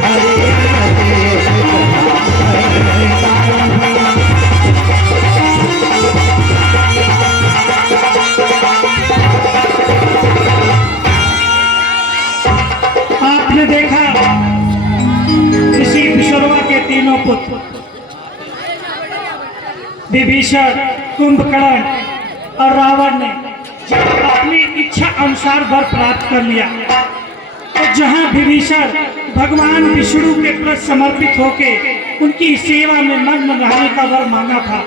हरियन देख कथायन ता। आपने देखा इसी विश्वकर्मा के तीनों पुत्र विभीषण, कुंभकर्ण और रावण ने जब अपनी इच्छा अनुसार वर प्राप्त कर लिया, तो जहां विभीषण भगवान विष्णु के प्रति समर्पित होके उनकी सेवा में मग्न रहने का वर मांगा था,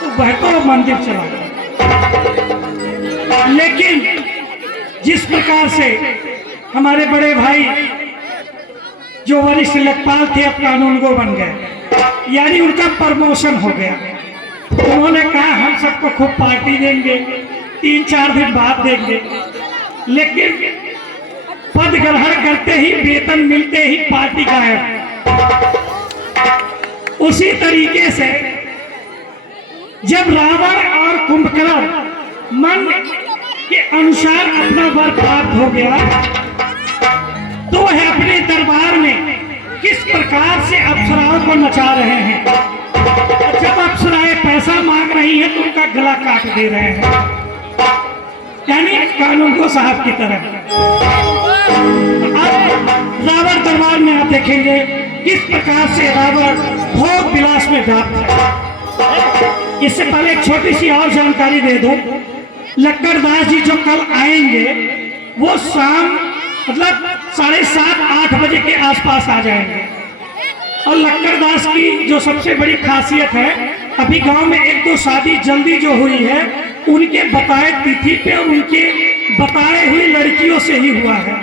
तो वह तो मंदिर चला गया। लेकिन जिस प्रकार से हमारे बड़े भाई जो वरिष्ठ लेखपाल थे अब कानूनगो बन गए, यानी उनका प्रमोशन हो गया। उन्होंने कहा हम सबको खूब पार्टी देंगे, 3-4 दिन बाद देंगे, लेकिन पद ग्रहण करते ही, वेतन मिलते ही पार्टी गायब। उसी तरीके से जब रावण और कुंभकर्ण मन के अनुसार अपना वर प्राप्त हो गया, तो वह अपने दरबार में किस प्रकार से अप्सराओं को नचा रहे हैं। जब अप्सराएं पैसा मांग रही हैं तो उनका गला काट दे रहे हैं, यानी कानूनगो साहब की तरह। अब रावण दरबार में आप देखेंगे किस प्रकार से रावण भोग विलास में व्याप्त है। इससे पहले एक छोटी सी और जानकारी दे दो। लक्कड़दास जी जो कल आएंगे वो शाम मतलब 7:30-8 बजे के आसपास आ जाएंगे। और लक्कड़दास की जो सबसे बड़ी खासियत है, अभी गांव में 1-2 शादी जल्दी जो हुई है उनके बताए तिथि पे और उनके बताए हुई लड़कियों से ही हुआ है।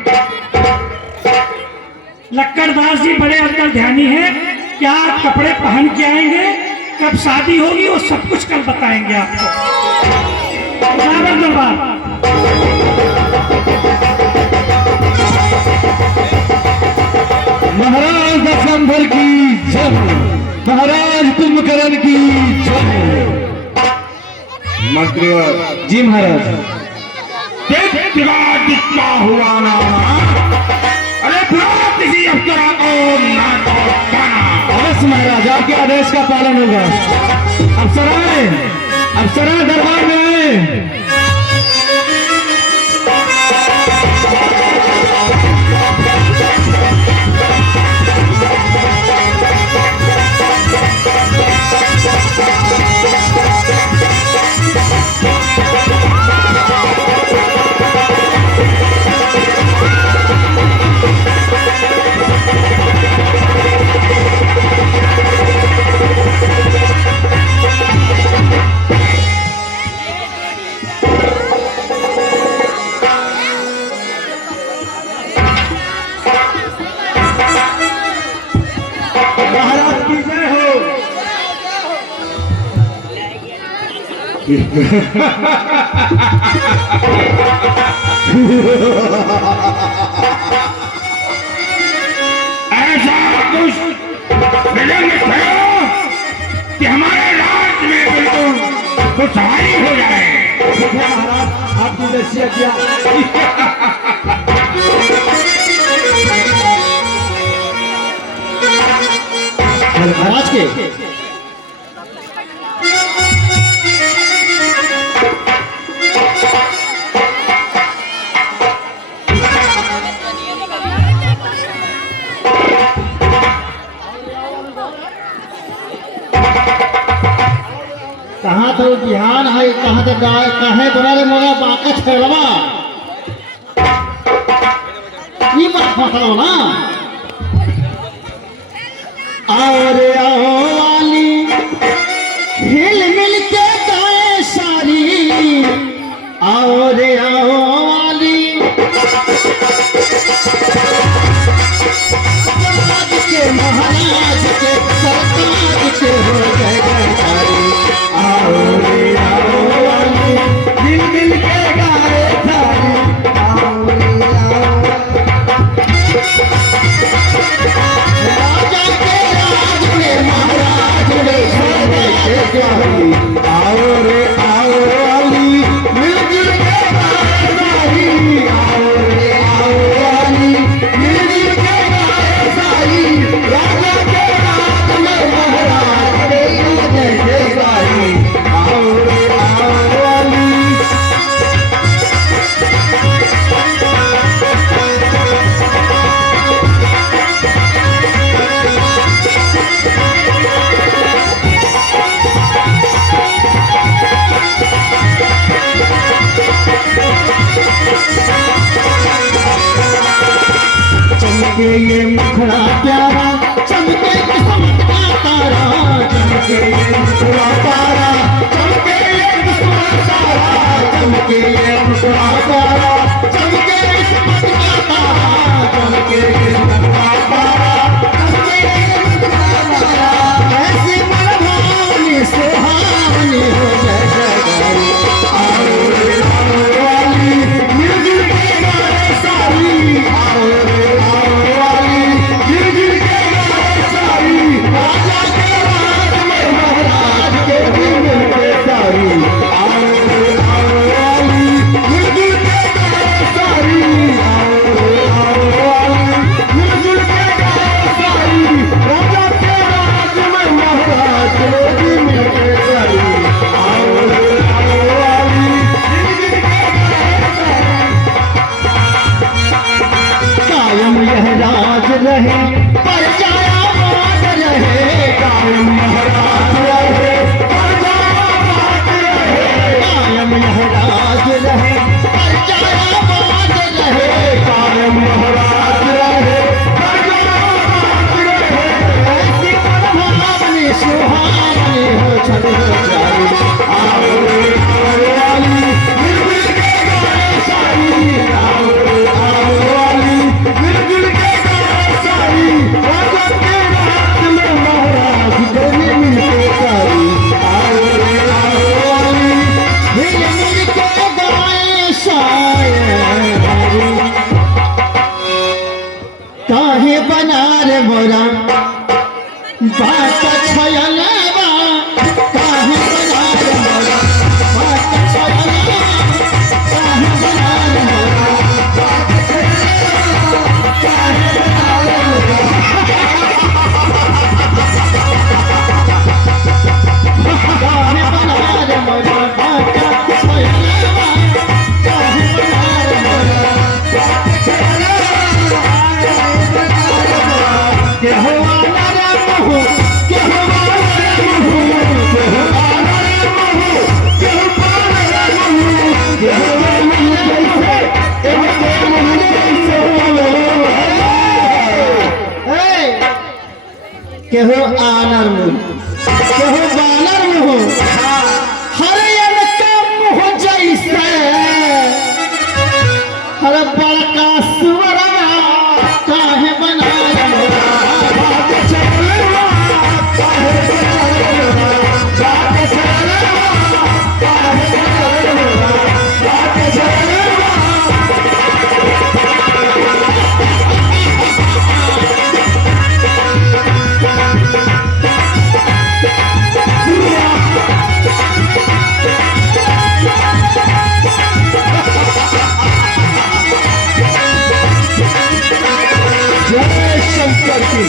लक्कड़दास जी बड़े अंतर्ध्यानी हैं, क्या कपड़े पहन के आएंगे, कब शादी होगी, वो सब कुछ कल बताएंगे आपको। रावण दरबार महाराज दशंधर की जय, महाराज कुंभकर्ण की जय। मंत्रीवर जी महाराज। कितना हुआ ना, अरे बुलाओ किसी अफसर को ना तो बना। अवश्य महाराज, आपके आदेश का पालन होगा। अफसराएं, अफसराएं दरबार में आए। महाराज की जय हो। ऐसा कुछ विलंब करो कि हमारे राज्य में बिल्कुल खुशहाली हो जाए। महाराज आपकी नसीहत किया। महाराज के कहाँ तो ध्यान है, कहाँ तो कहे बना मोरा बाका छेड़वा ये बात फसलो ना। आओ रे आओ वाली हिल मिल के गाए सारी, आओ रे आओ वाली समाज के महाराज के सरकार के हो गए गहकारी। आओ रे आओ वाली हिल मिल के गाए सारी, आओ रे आओ राजा के राज में महाराज में के प्यारी। आओ रे आओ वाली मिलजुल के गाए सारी, आओ रे आओ वाली मिलजुल के गाए सारी। राजा के राज में महाराज में के सारी। आओ रे आओ वाली चमके ये मुखड़ा प्यारा, चमके किस्मत का तारा, चमके ये मुखड़ा प्यारा, चमके ये किस्मत तारा, चमके ये मुखड़ा प्यारा, चमके किस्मत का तारा, चमके किस्मत का तारा, चमके किस्मत का तारा। ऐसी मनभावनी सुहावनी हो जय जयकारी। आओ रे आओ वाली मिलजुल के गाए सारी, आओ रे आओ वाली मिलजुल के गाए सारी। राजा के राज में महाराज के भी मिलके सारी। आओ रे आओ वाली मिलजुल के गाए सारी, आओ रे आओ वाली मिलजुल के गाए सारी। राजा के राज में महाराज के भी मिलके सारी। आओ रे आओ वाली मिलजुल के गाए सारी। कायम यह राज रहे पर जाया बात रहे, कायम यह राज रहे पर जाया बात रहे। कायम यह राज रहे पर जाया बात रहे, कायम यह राज रहे पर जाया बात रहे। ऐसी मनभावनी सुहावनी हो छल हो जाए। आओ रे आओ वाली मिलजुल के गाए सारी, आओ रे आओ वाली मिलजुल के गाए सारी। काहे बना रे मोरा बात छयलवा काहे बना रे मोरा बात छयलवा काहे बना रे मोरा बात छयलवा काहे बना रे मोरा काहे बना रे मोरा बात छयलवा काहे बना रे मोरा बात छयलवा के हो केहो आनर मुह केहो बानर मुह हरियर कम हो जैसे हर बड़का सुअरवा काहे बना बात चलवा काहे बना बात चलवा काहे बना बात चलवा जय शंकर की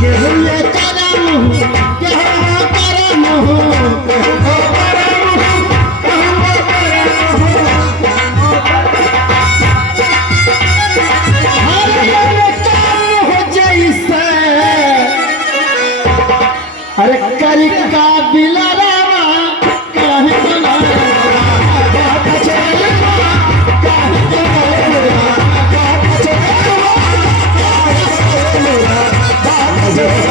केहुए करम केहुआ करम केहुआ करम केहुआ करम हरियर काम हो जैसे अरे करी का बिलरावा काहे बना बात चलवा काहे बना बात चलवा काहे बना बात चलवा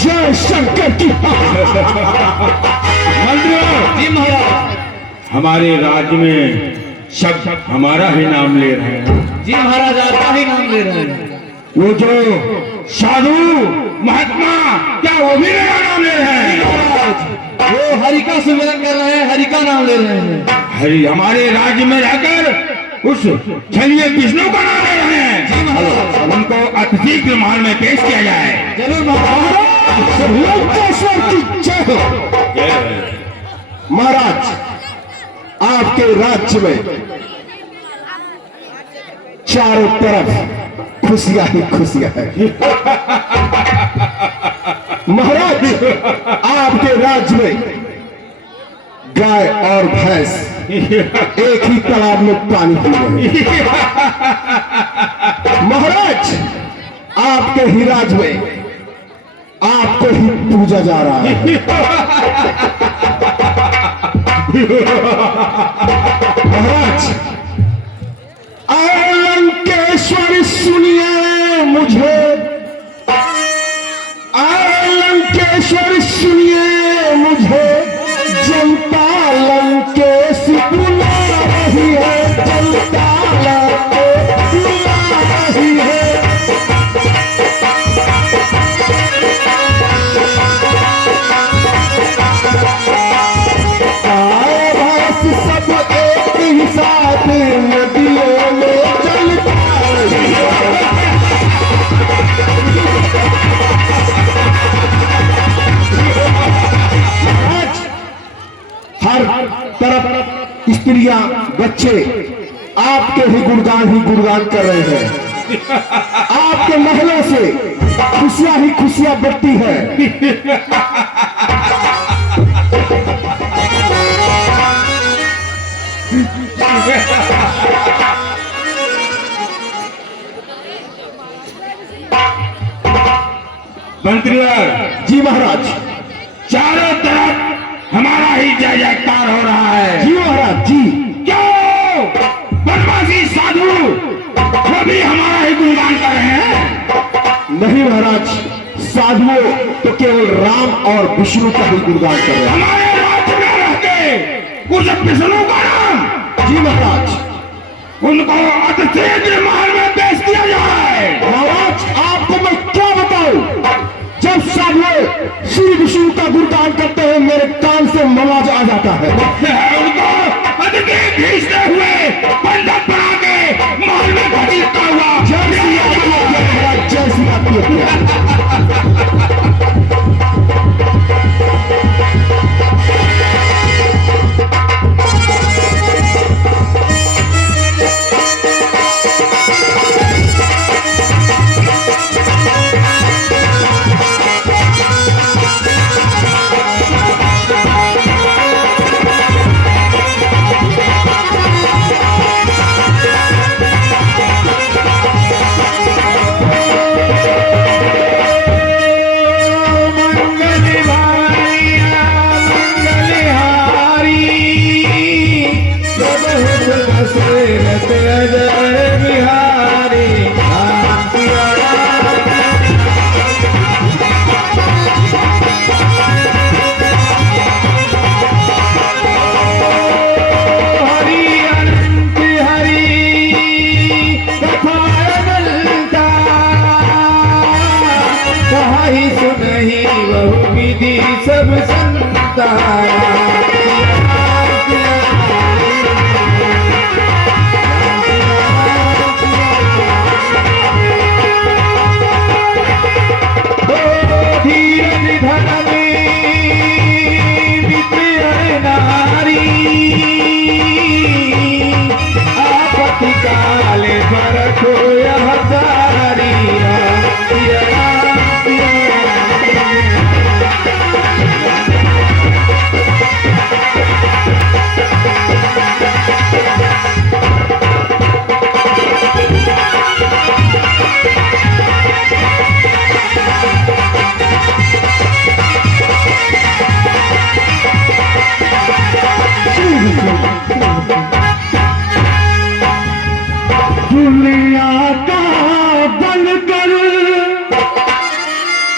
जय शंकर की मंत्रियों, जी महाराज, हमारे राज्य में सब हमारा ही नाम ले रहे हैं। जी महाराज आपका ही नाम ले रहे हैं। वो जो साधु महात्मा क्या वो भी मेरा नाम ले रहे हैं? वो हरि का सुमिरन कर रहे हैं, हरि का नाम ले रहे हैं। हरि हमारे राज्य में रहकर उस छलिए विष्णु का नाम ले रहे हैं। उनको अतिथि के महल में पेश किया जाए। जरूर महाराज। लंकेश्वर की जय हो। महाराज आपके राज्य में चारों तरफ खुशियां ही खुशियां हैं। महाराज आपके राज्य में गाय और भैंस एक ही तालाब में पानी पी रहे हैं। महाराज आपके ही राज्य में आपको ही पूजा जा रहा है। महाराज लंकेश्वर सुनिए मुझे लंकेश्वर सुनिए मुझे जनता लंकेश बुला रही है जनता लंकेश बुला रही है। सब एक ही साथ नदियों में चलता हर तरफ स्त्रियां बच्चे आपके ही गुणगान कर रहे हैं। आपके महलों से खुशियां ही खुशियां बढ़ती है। मंत्रीवर जी महाराज चारों तरफ हमारा ही जय जयकार हो रहा है। जी महाराज जी क्यों बनवासी साधु वो भी हमारा ही गुणगान कर रहे हैं? नहीं महाराज, साधुओं तो केवल राम और विष्णु का ही गुणगान कर रहे हैं। हमारे राज्य में रहते कुछ विष्णु का नाम। जी महाराज। उनको अतिथि महल में पेश किया जाए। महाराज आपको मैं क्या बताऊं, जब सब लोग श्री विष्णु का गुणगान करते हैं मेरे कान से मवाज आ जाता है। उनको अतिथि खींचते हुए मंडप बना के महल में घसीटता हुआ। जय श्री राम महाराज, जय श्री राम। सब संता धीरज धन में विद्या नारी आपत्ति काले पर खोया हजारी दुनिया का बनकर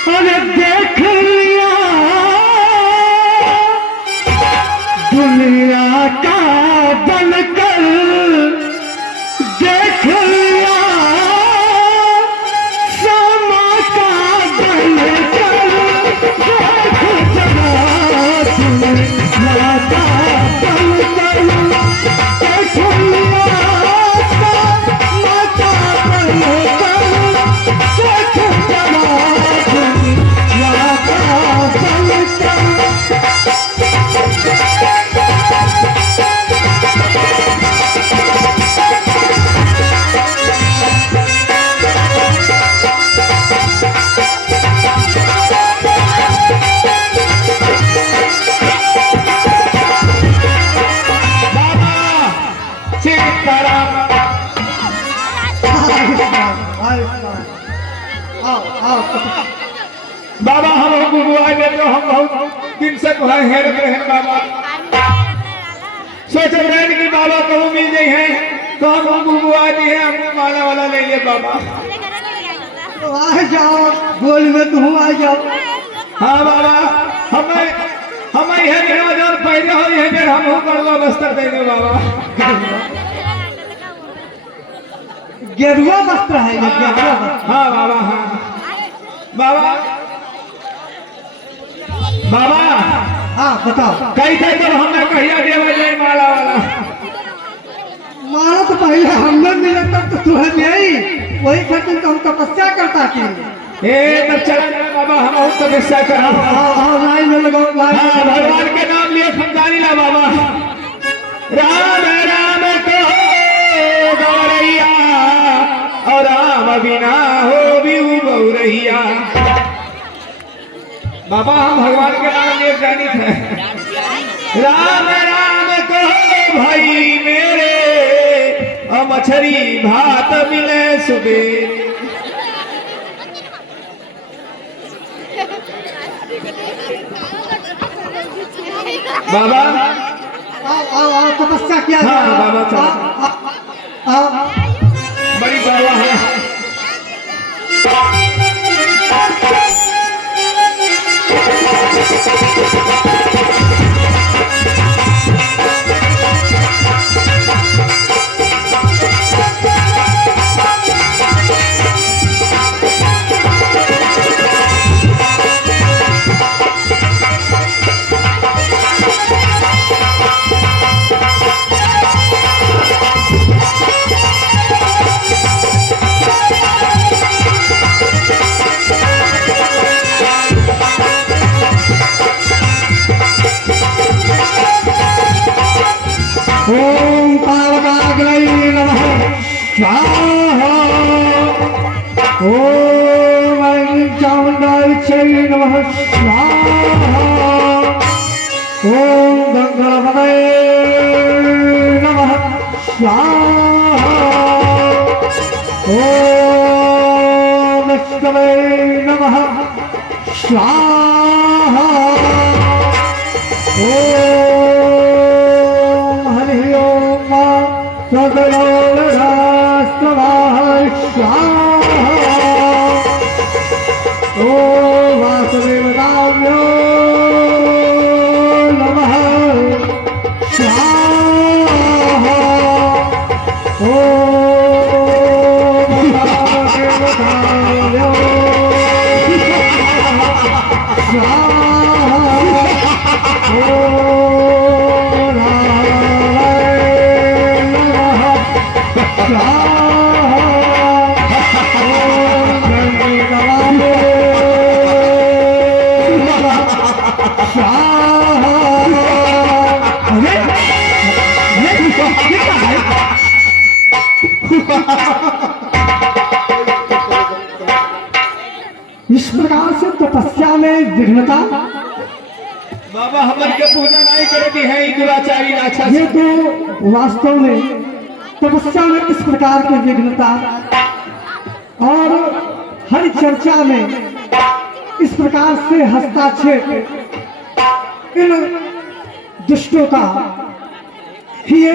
अरे देख लिया, दुनिया का बनकर देख लिया, समा का बनकर देख जरा, दुनिया का बनकर देख लिया, बाबा हम बुआ में तो हम बहुत दिन से तुम्हारे हेर रहे हैं बाबा, सोच रहे हैं कि बाबा को मिल गई है तो हम बुआ जी है, हमने माला वाला ले लिए बाबा। तो आ जाओ बोल में तुम आ जाओ। हाँ बाबा हमें यह निराजन पहले हो यह फिर हम करवा बस्तर देंगे बाबा। गेरुआ वस्त्र है ये, गेरुआ वस्त्र। हाँ बाबा हाँ बाबा बाबा हाँ बताओ। कई थे जब हमने कहिया देवा जाए माला वाला। मारा तो पहले हमने मिला तब तो तुम्हें यही वही खातिर तो हम तपस्या करता थी। तब चला जाए बाबा हम बहुत तपस्या कर। हाँ लाइन में लगाओ, लाइन में लगाओ। भगवान के नाम लिए समझानी ला बाबा। राम राम कहो गौरैया और राम बिना हो भी गौरैया। बाबा हम भगवान के नाम लिए जानी थे। राम राम कहो भाई मेरे मछरी भात मिले सुबेर। बाबा आओ तपस्या किया हाँ, जाए। बाबा, चलो। आओ बड़ी बाबा है। ओम पावकाग्रै नमः स्वाहा। ओम ऐं चामुण्डायै नमः स्वाहा। ओम गंगाधरे नमः स्वाहा। ओम विष्णवे नमः स्वाहा। ओम हरि ओम सदयोरास्त्रवाह स्वाहा। ओम वासुदेवताभ्यो नमः स्वाहा। ओम वासुदेवताभ्यो स्वाहा। ओम रामाय नमः स्वाहा। ओम गंगाधरे नमः स्वाहा। अरे ये क्या है? इस प्रकार से तपस्या में विघ्नता, बाबा हमन के पूजा नहीं करेगी है ई दुराचारी राक्षस। ये तो वास्तव में तपस्या में इस प्रकार की विघ्नता और हर चर्चा में इस प्रकार से हस्ताक्षेप इन दुष्टों का ही ये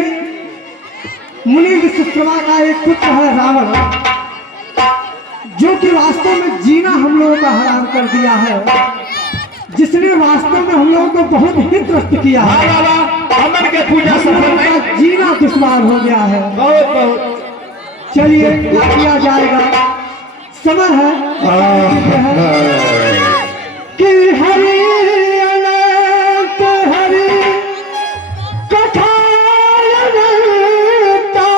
मुनि विश्वकर्मा का एक पुत्र है रावण, जो कि वास्तव में जीना हम लोगों का हराम कर दिया है, जिसने वास्तव में हम लोगों को बहुत ही त्रस्त किया है। हाँ बाबा हमन के पूजा हम सफल लोगों नहीं। का जीना दुश्वार हो गया है। बहुत बहुत चलिए क्या किया जाएगा, समय है कि हरि अनंत हरि कथा अनंता।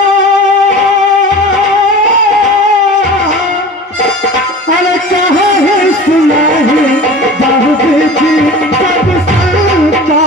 अरे कहे है सुनाही बहुत की सब संता।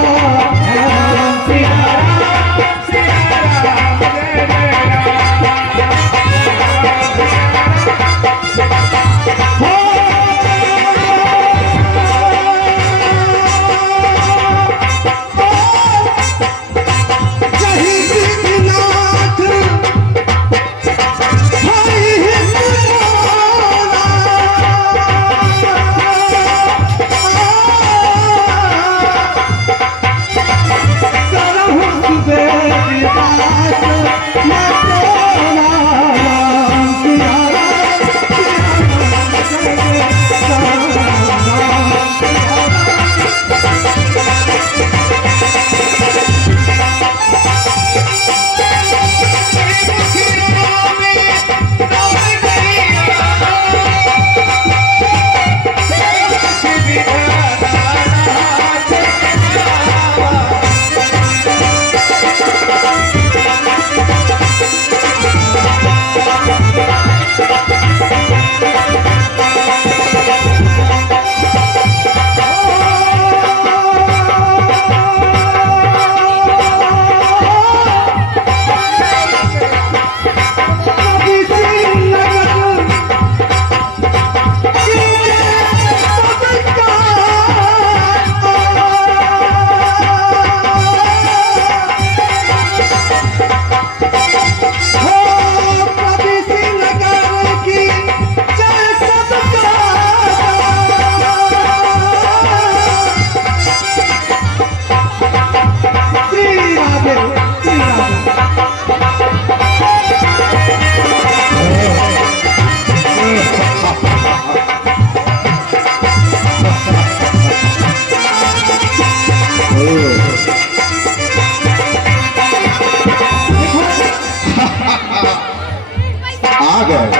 आ गए,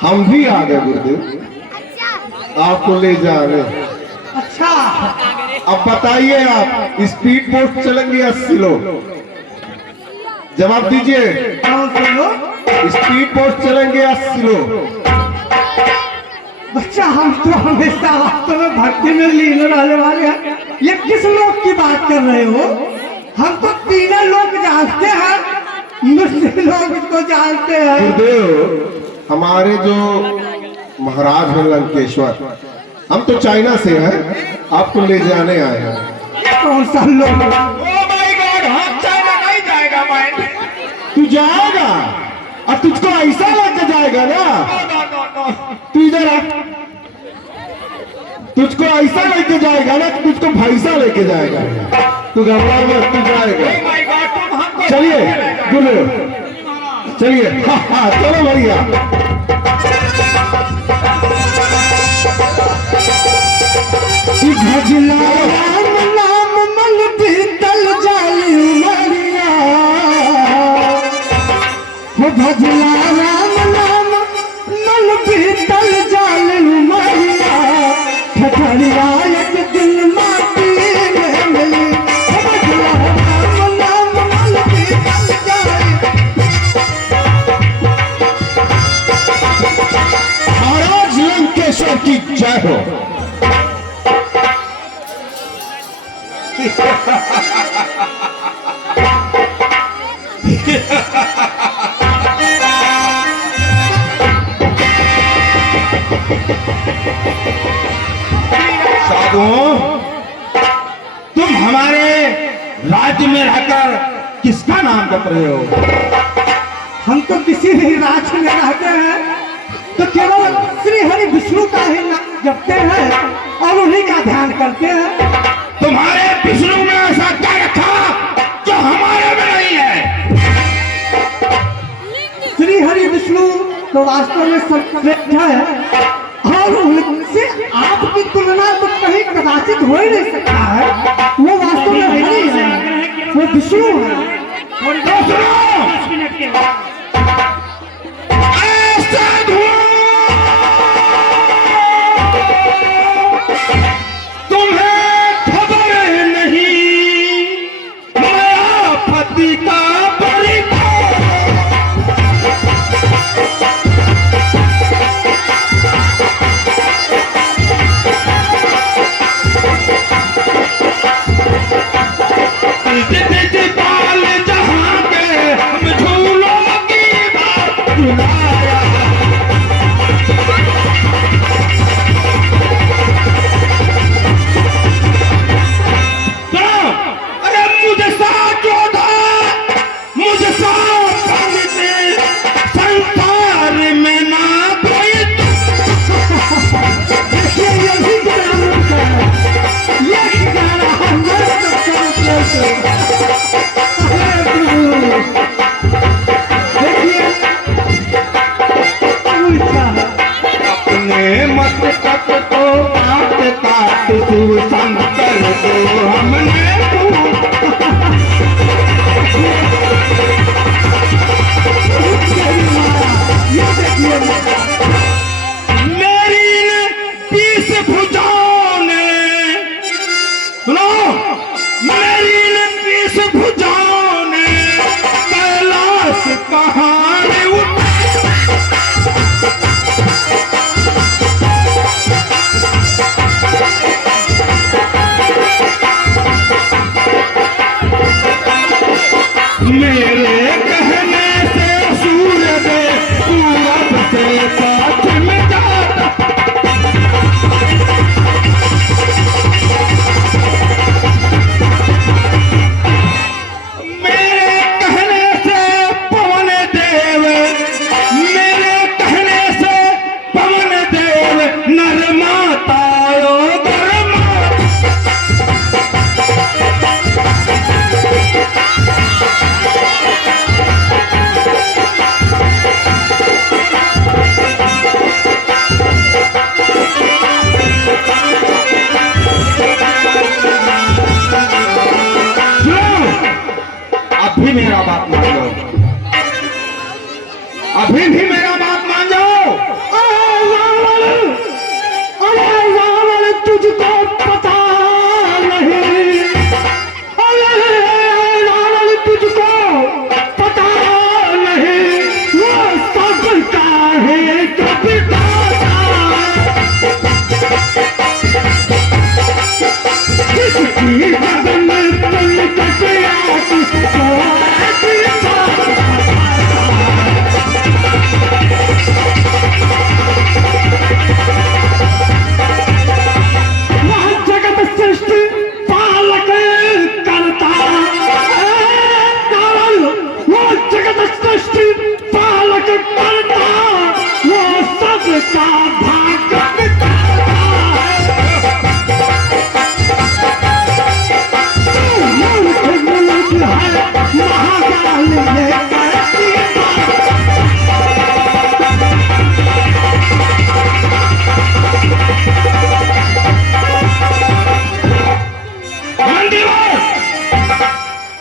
हम भी आ गए गुरुदेव, आपको ले जा रहे। अच्छा, अब बताइए आप स्पीड पोस्ट चलेंगे 80 लोग, जवाब दीजिए। कौन से लोग? स्पीड पोस्ट चलेंगे 80 लोग। बच्चा हम तो हमेशा वास्तव में भक्ति में लीन रहने वाले हैं। ये किस लोग की बात कर रहे हो? हम तो तीनों लोग जानते हैं, मुस्लिम लोग तो जानते हैं। गुरुदेव, हमारे जो महाराज हैं लंकेश्वर, हम तो चाइना से हैं, आपको ले जाने आए हैं। कौन सा लोग? ओ माय गॉड, हम चाइना नहीं जाएगा मैं। तू जाएगा और तुझको ऐसा लग जाएगा ना, तू इधर आ, तुझको ऐसा लेके जाएगा ना, तुझको भैंसा लेके जाएगा। तू घबरा मत, तू जाएगा। ओ माय गॉड, तुम हमको चलिए गुरु, चलिए। हाँ, चलो भैया। भजला राम नाम मन पीतल जाली उमरिया, वो भजला राम नाम मन पीतल जाली उमरिया, ठठरिया एक दिन माटी में मिली। वो भजला राम नाम मन पीतल जाली। महाराज लंकेश्वर की जय हो। साधुओं, तुम हमारे राज्य में रहकर किसका नाम जप रहे हो? हम तो किसी भी राज्य में रहते हैं तो केवल श्री हरि विष्णु का ही नाम जपते हैं और उन्हीं का ध्यान करते हैं। तुम्हारे विष्णु में ऐसा क्या रखा जो हमारे में नहीं है? श्री हरि विष्णु तो वास्तव में सर्वश्रेष्ठ है और उनसे आपकी तुलना तो कहीं कदाचित हो ही नहीं सकता है। वो वास्तव में हरि है, वो विष्णु है। थोड़ी तो सुनो, 10 मिनट के बाद तुम्हें खबर नहीं मेरा पति का बाल जहाँ के हम झूलों की बात सुनाया। अरे मुझे साथ जोधा, मुझे साथ पंडित, संसार में ना कोई। देखिए यही ग्राम का है, यही गाना हम लोग सबसे से। देखिए उल्टा है। अपने मस्तक को काट काट शिव शंकर को हमने ये देखिए मेरी ने 20 भुजाओं ने, सुनो, मेरी ने 20 भुजाओं ने कैलाश कहानी उठाई। मेरे कहने से सूरज पूरब से पश्चिम जाता। मेरे कहने से पवन देव, मेरे कहने से पवन देव नरमाता गरमा। अभी मेरा बात मान जाओ, अभी भी मेरा बात मान जाओ। अरे रावण तुझको पता नहीं, अरे रावण तुझको पता नहीं, वो सबका है कविता। जिसकी बदन तुम कटिया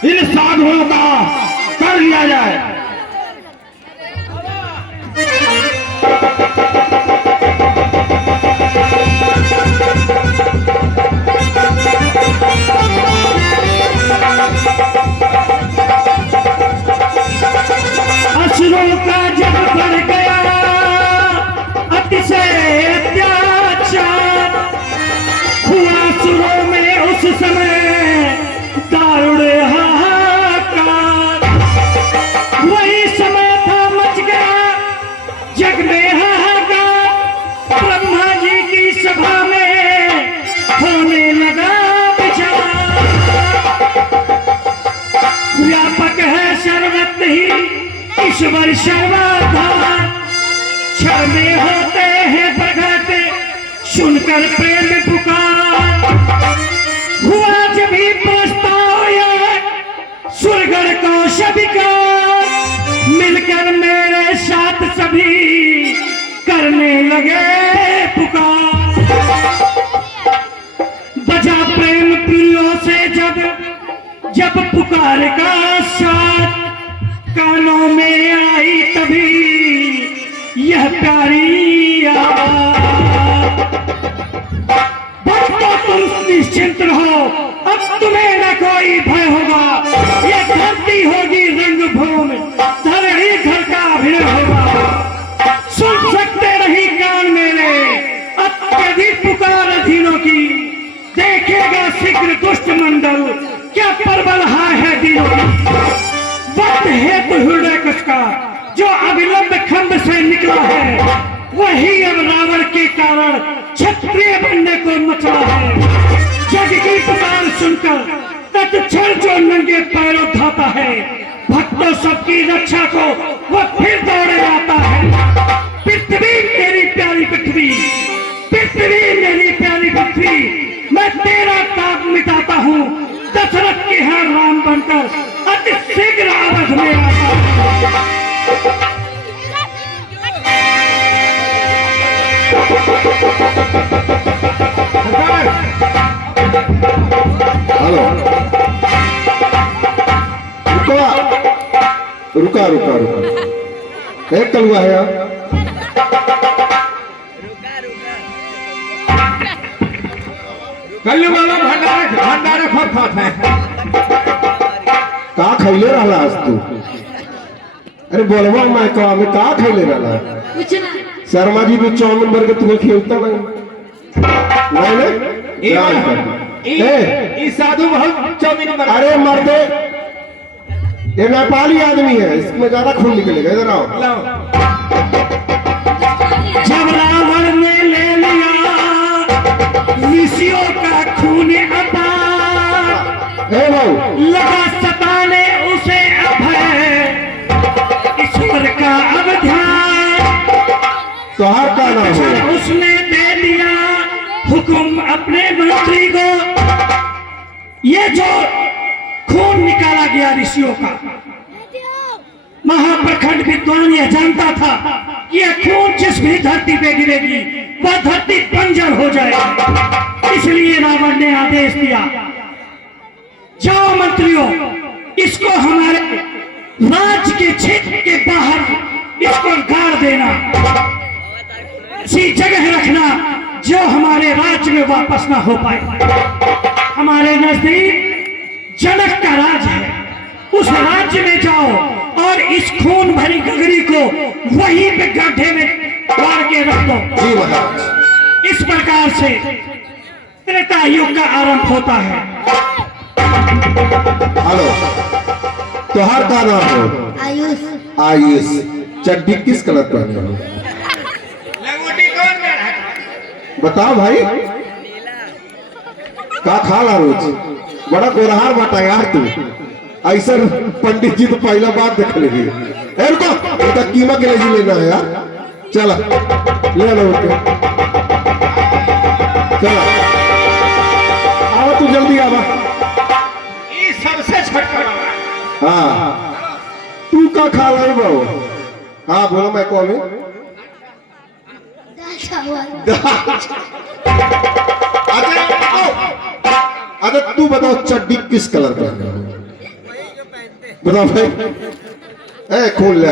इन साधुओं का कर लिया जाए। असुरों का जब बढ़ गया अतिशय अत्याचार, हुआ असुरों में उस समय दारुण हाहाकार। वही समय था मच गया जग में हाहाकार, ब्रह्मा जी की सभा में होने लगा विचार। व्यापक है सर्वत्र ही ईश्वर सर्वाधार, क्षण में होते हैं प्रगट सुनकर प्रेम पुकार। हुआ जब ही प्रस्ताव सुरगण को स्वीकार, मिलकर मेरे साथ सभी करने लगे पुकार। बजा प्रेम प्रियों से जब जब पुकार का साथ कानों में आई तभी यह प्यारी आवाज। भक्तों तुम निश्चिंत रहो, अब तुम्हें न कोई भय होगा। ये धरती होगी रंगभूमि, धरणी घर का अभिनय होगा। सुन सकते नहीं कान मेरे अत्यधिक पुकार अधीनों की, देखेगा शीघ्र दुष्ट मंडल क्या प्रबल है दिलों की। वक्त हेतु हृदय का जो अविलंब खंड से निकला है, वही अब रावण के कारण क्षत्रिय बनने को मचला है। जग की पुकार सुनकर तत्क्षण जो नंगे पैरों धाता है, भक्तों सबकी रक्षा को वह फिर दौड़े आता है। पृथ्वी मेरी प्यारी पृथ्वी, पृथ्वी मेरी प्यारी पृथ्वी, मैं तेरा ताप मिटाता हूँ। दशरथ के यहाँ राम बनकर अति शीघ्र अवध में आता हूँ। हेलो, रुका रुका रुका रुका, एक कलुआ है यार। कल्लू बाबा भंडारे खूब खात है। का खैले रहला आज तू? अरे बोलवा मैं कहा में का खैले रहला? शर्मा जी भी चाउमीन बर्गर तुम्हें खेलता नहीं नहीं। इस साधु बहुत चाउमीन बना। अरे मर्दे, ये नेपाली आदमी है, इसमें ज्यादा खून निकलेगा। इधर आओ। जब रावण ने ले लिया ऋषियों का खून अपार, ए भाऊ, लगा सताने उसे अभय ईश्वर का अब ध्यान। तोहार का नाम है? उसने दे दिया हुक्म अपने मंत्री को, ये जो खून निकाला गया ऋषियों का, महाप्रखंड विद्वान यह जानता था कि यह खून जिस भी धरती पे गिरेगी वह धरती बंजर हो जाएगी। इसलिए रावण ने आदेश दिया, जाओ मंत्रियों, इसको हमारे राज्य के क्षेत्र के बाहर इसको गाड़ देना, ऐसी जगह रखना जो हमारे राज्य में वापस ना हो पाए। हमारे नजदीक जनक का राज्य है, उस राज्य में जाओ और इस खून भरी गगरी को वहीं पे गड्ढे में गाड़ के रख दो। जी महाराज। इस प्रकार से त्रेता युग का आरंभ होता है। हेलो, तोहार का नाम है? आयुष। आयुष। चड्डी किस कलर पहने हो? लंगोटी कौन में है? बताओ भाई, का खा ला रोज? बड़ा गोरहार बाटा यार तू। ऐसा पंडित जी तो पहला बात देख लेगी। रुको, इनका कीमा के लिए लेना है यार। चला ले लो उनके, चला आओ, तू जल्दी आवा। ये सबसे छटपटा। हाँ, तू का खा लाई बाबू? हाँ बोलो, मैं कौन हूँ? अच्छा तू बताओ, चड्डी किस कलर का है? बताओ भाई, ए खोल ले